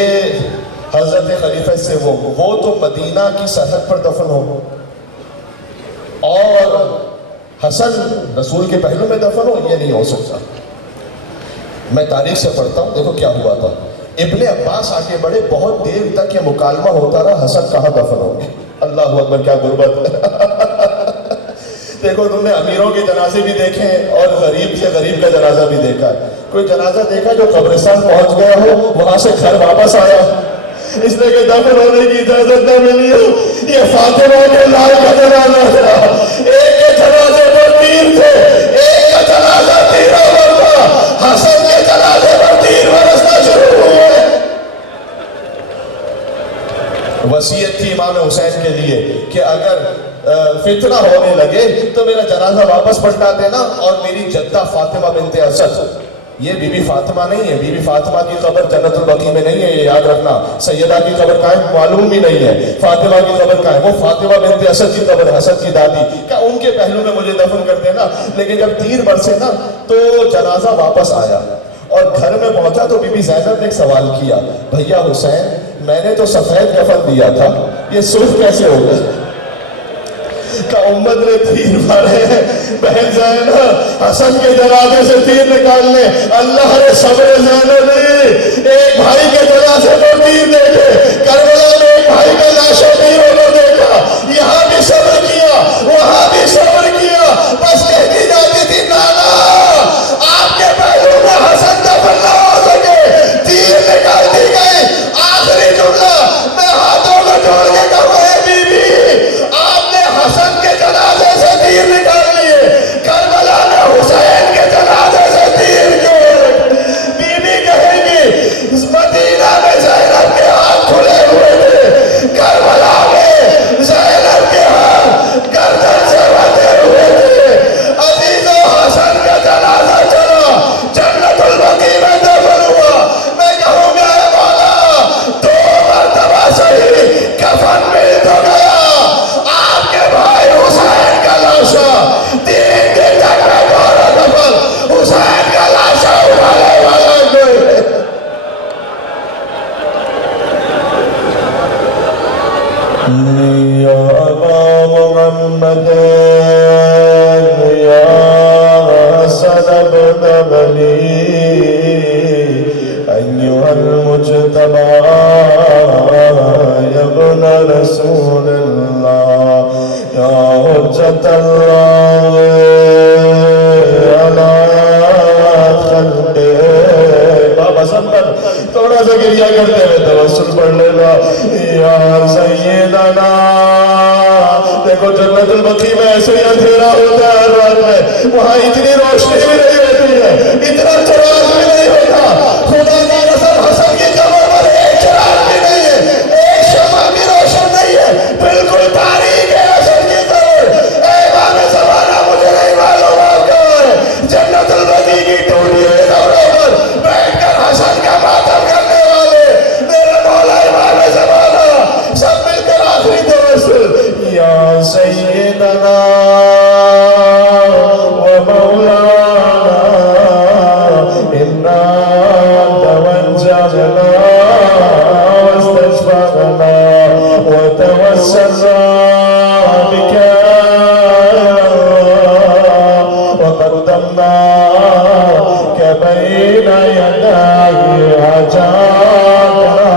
حضرت خلیفہ سے وہ تو مدینہ کی سرحد پر دفن ہو اور حسن رسول کے پہلو میں دفن ہو، یہ نہیں ہو سکتا۔ میں تاریخ سے پڑھتا ہوں، دیکھو کیا ہوا تھا۔ ابن عباس آگے بڑھے، بہت دیر تک یہ مکالمہ ہوتا رہا حسن کہاں دفن ہو گے۔ اللہ اکبر، کیا غربت دیکھو تم نے امیروں کے جنازے بھی دیکھے اور غریب سے غریب کا جنازہ بھی دیکھا ہے، کوئی جنازہ دیکھا جو قبرستان پہنچ گیا ہو وہاں سے گھر واپس آیا، اس لیے کہ دفن ہونے کی اجازت نہ ملی ہو۔ یہ فاطمہ کے لال کا جنازہ تھا، ایک کے جنازے پر تیر تھے، ایک کا جنازہ تیروں پر تھا، حسن کے جنازے پر تیر برسنا شروع ہوئے۔ وصیت تھی امام حسین کے لیے کہ اگر فتنہ ہونے لگے تو میرا جنازہ واپس پلٹا دینا، اور میری جدہ فاطمہ بنت اسد، یہ بی بی فاطمہ نہیں ہے، بی بی فاطمہ کی قبر جنت البقیع میں نہیں ہے، یہ یاد رکھنا، سیدہ کی قبر کہاں ہے معلوم بھی نہیں ہے، فاطمہ کی قبر کہاں ہے، وہ فاطمہ بنت اسد کی قبر ہے، حسن کی دادی، کیا ان کے پہلو میں مجھے دفن کر دینا۔ لیکن جب تیر برسے نا تو جنازہ واپس آیا اور گھر میں پہنچا تو بی بی زینب نے ایک سوال کیا، بھیا حسین میں نے تو سفید کفن دیا تھا، یہ سرخ کیسے ہوگا؟ کہ امت نے تیر مارے ہیں، بہن زینب حسن کے جنازے سے تیر نکالنے، اللہ نے صبر زینب دی، ایک بھائی کے جنازے کو تیر دیکھے، کربلا میں ایک بھائی کا لاشوں تیروں کو دیکھا، یہاں بھی صبر کیا، وہاں بھی صبر کیا، بس کہتی جاتی تھی نانا آپ کے پہلو میں حسن دفن نہ ہو سکے، تیر نکال دی گئی، آخری جملہ میں ہاتھوں کو جوڑ کے کہوں اے بی بی آپ نے حسن کے جنازے سے تیر نکال لیے، کربلا نے حسین کے جنازے سے تیر کیوں؟ بی بی کہے گی مدینہ میں زینب کے ہاتھ کھلے ہوئے تھے، کربلا میں زینب کے ہاتھ گردن سے بندھے ہوئے تھے، عزیزو حسن کا جنازہ چلا، جنت البقیع میں دفن ہوا، میں کہوں گا اے مولا 2 مرتبہ صحیح کفن مل تو گیا، آپ کے بھائی حسین کا لاشا 3 دن تک میں گورا کفن حسین کا لاشا اٹھانے والا کوئی یا ابا محمد یا حسن ابن علی ایھا المجتبی یا ابن رسول اللہ یا حجت اللہ علی خلقہ۔ بابا سنبر تھوڑا سا گریہ کرتے ہوئے توسل پڑھ لینا، یا سیدنا دیکھو جنت البقیع میں ایسے ہی اندھیرا ہوتا ہے ہر رات میں، وہاں اتنی روشنی بھی نہیں ہوتی ہے، اتنا چراغ بھی نہیں ہوتا، خدا کی قسم حسن کی قبر پر ایک چراغ بھی نہیں ہے، ایک شمع بھی روشن نہیں ہے، بالکل تاریک ہے حسن کی قبر۔ اے امام زمانہ مجھے نہیں معلوم آپ کہاں ہے، جنت البقیع کی ٹوٹی ہوئی قبروں پر بیٹھ کر حسن کا ماتم کرنے والے میرے مولا امام زمانہ سب مل کر آخری توسل، یا سیدنا و مولانا انا توجہنا واستشفعنا وتوسلنا بك وقدمنا بين يدي حاجاتنا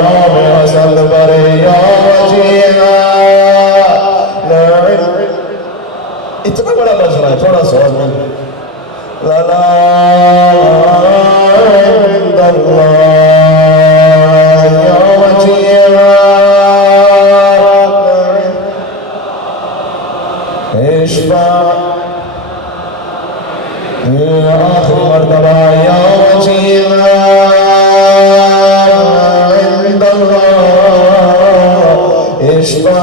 نام حسن پر یا وجیہا۔ اتنا بڑا مجمع ہے، تھوڑا سا اور مل لنا عند اللہ یا وجیہا اشفع آخری مرتبہ یا وجیہا عند اللہ اشفع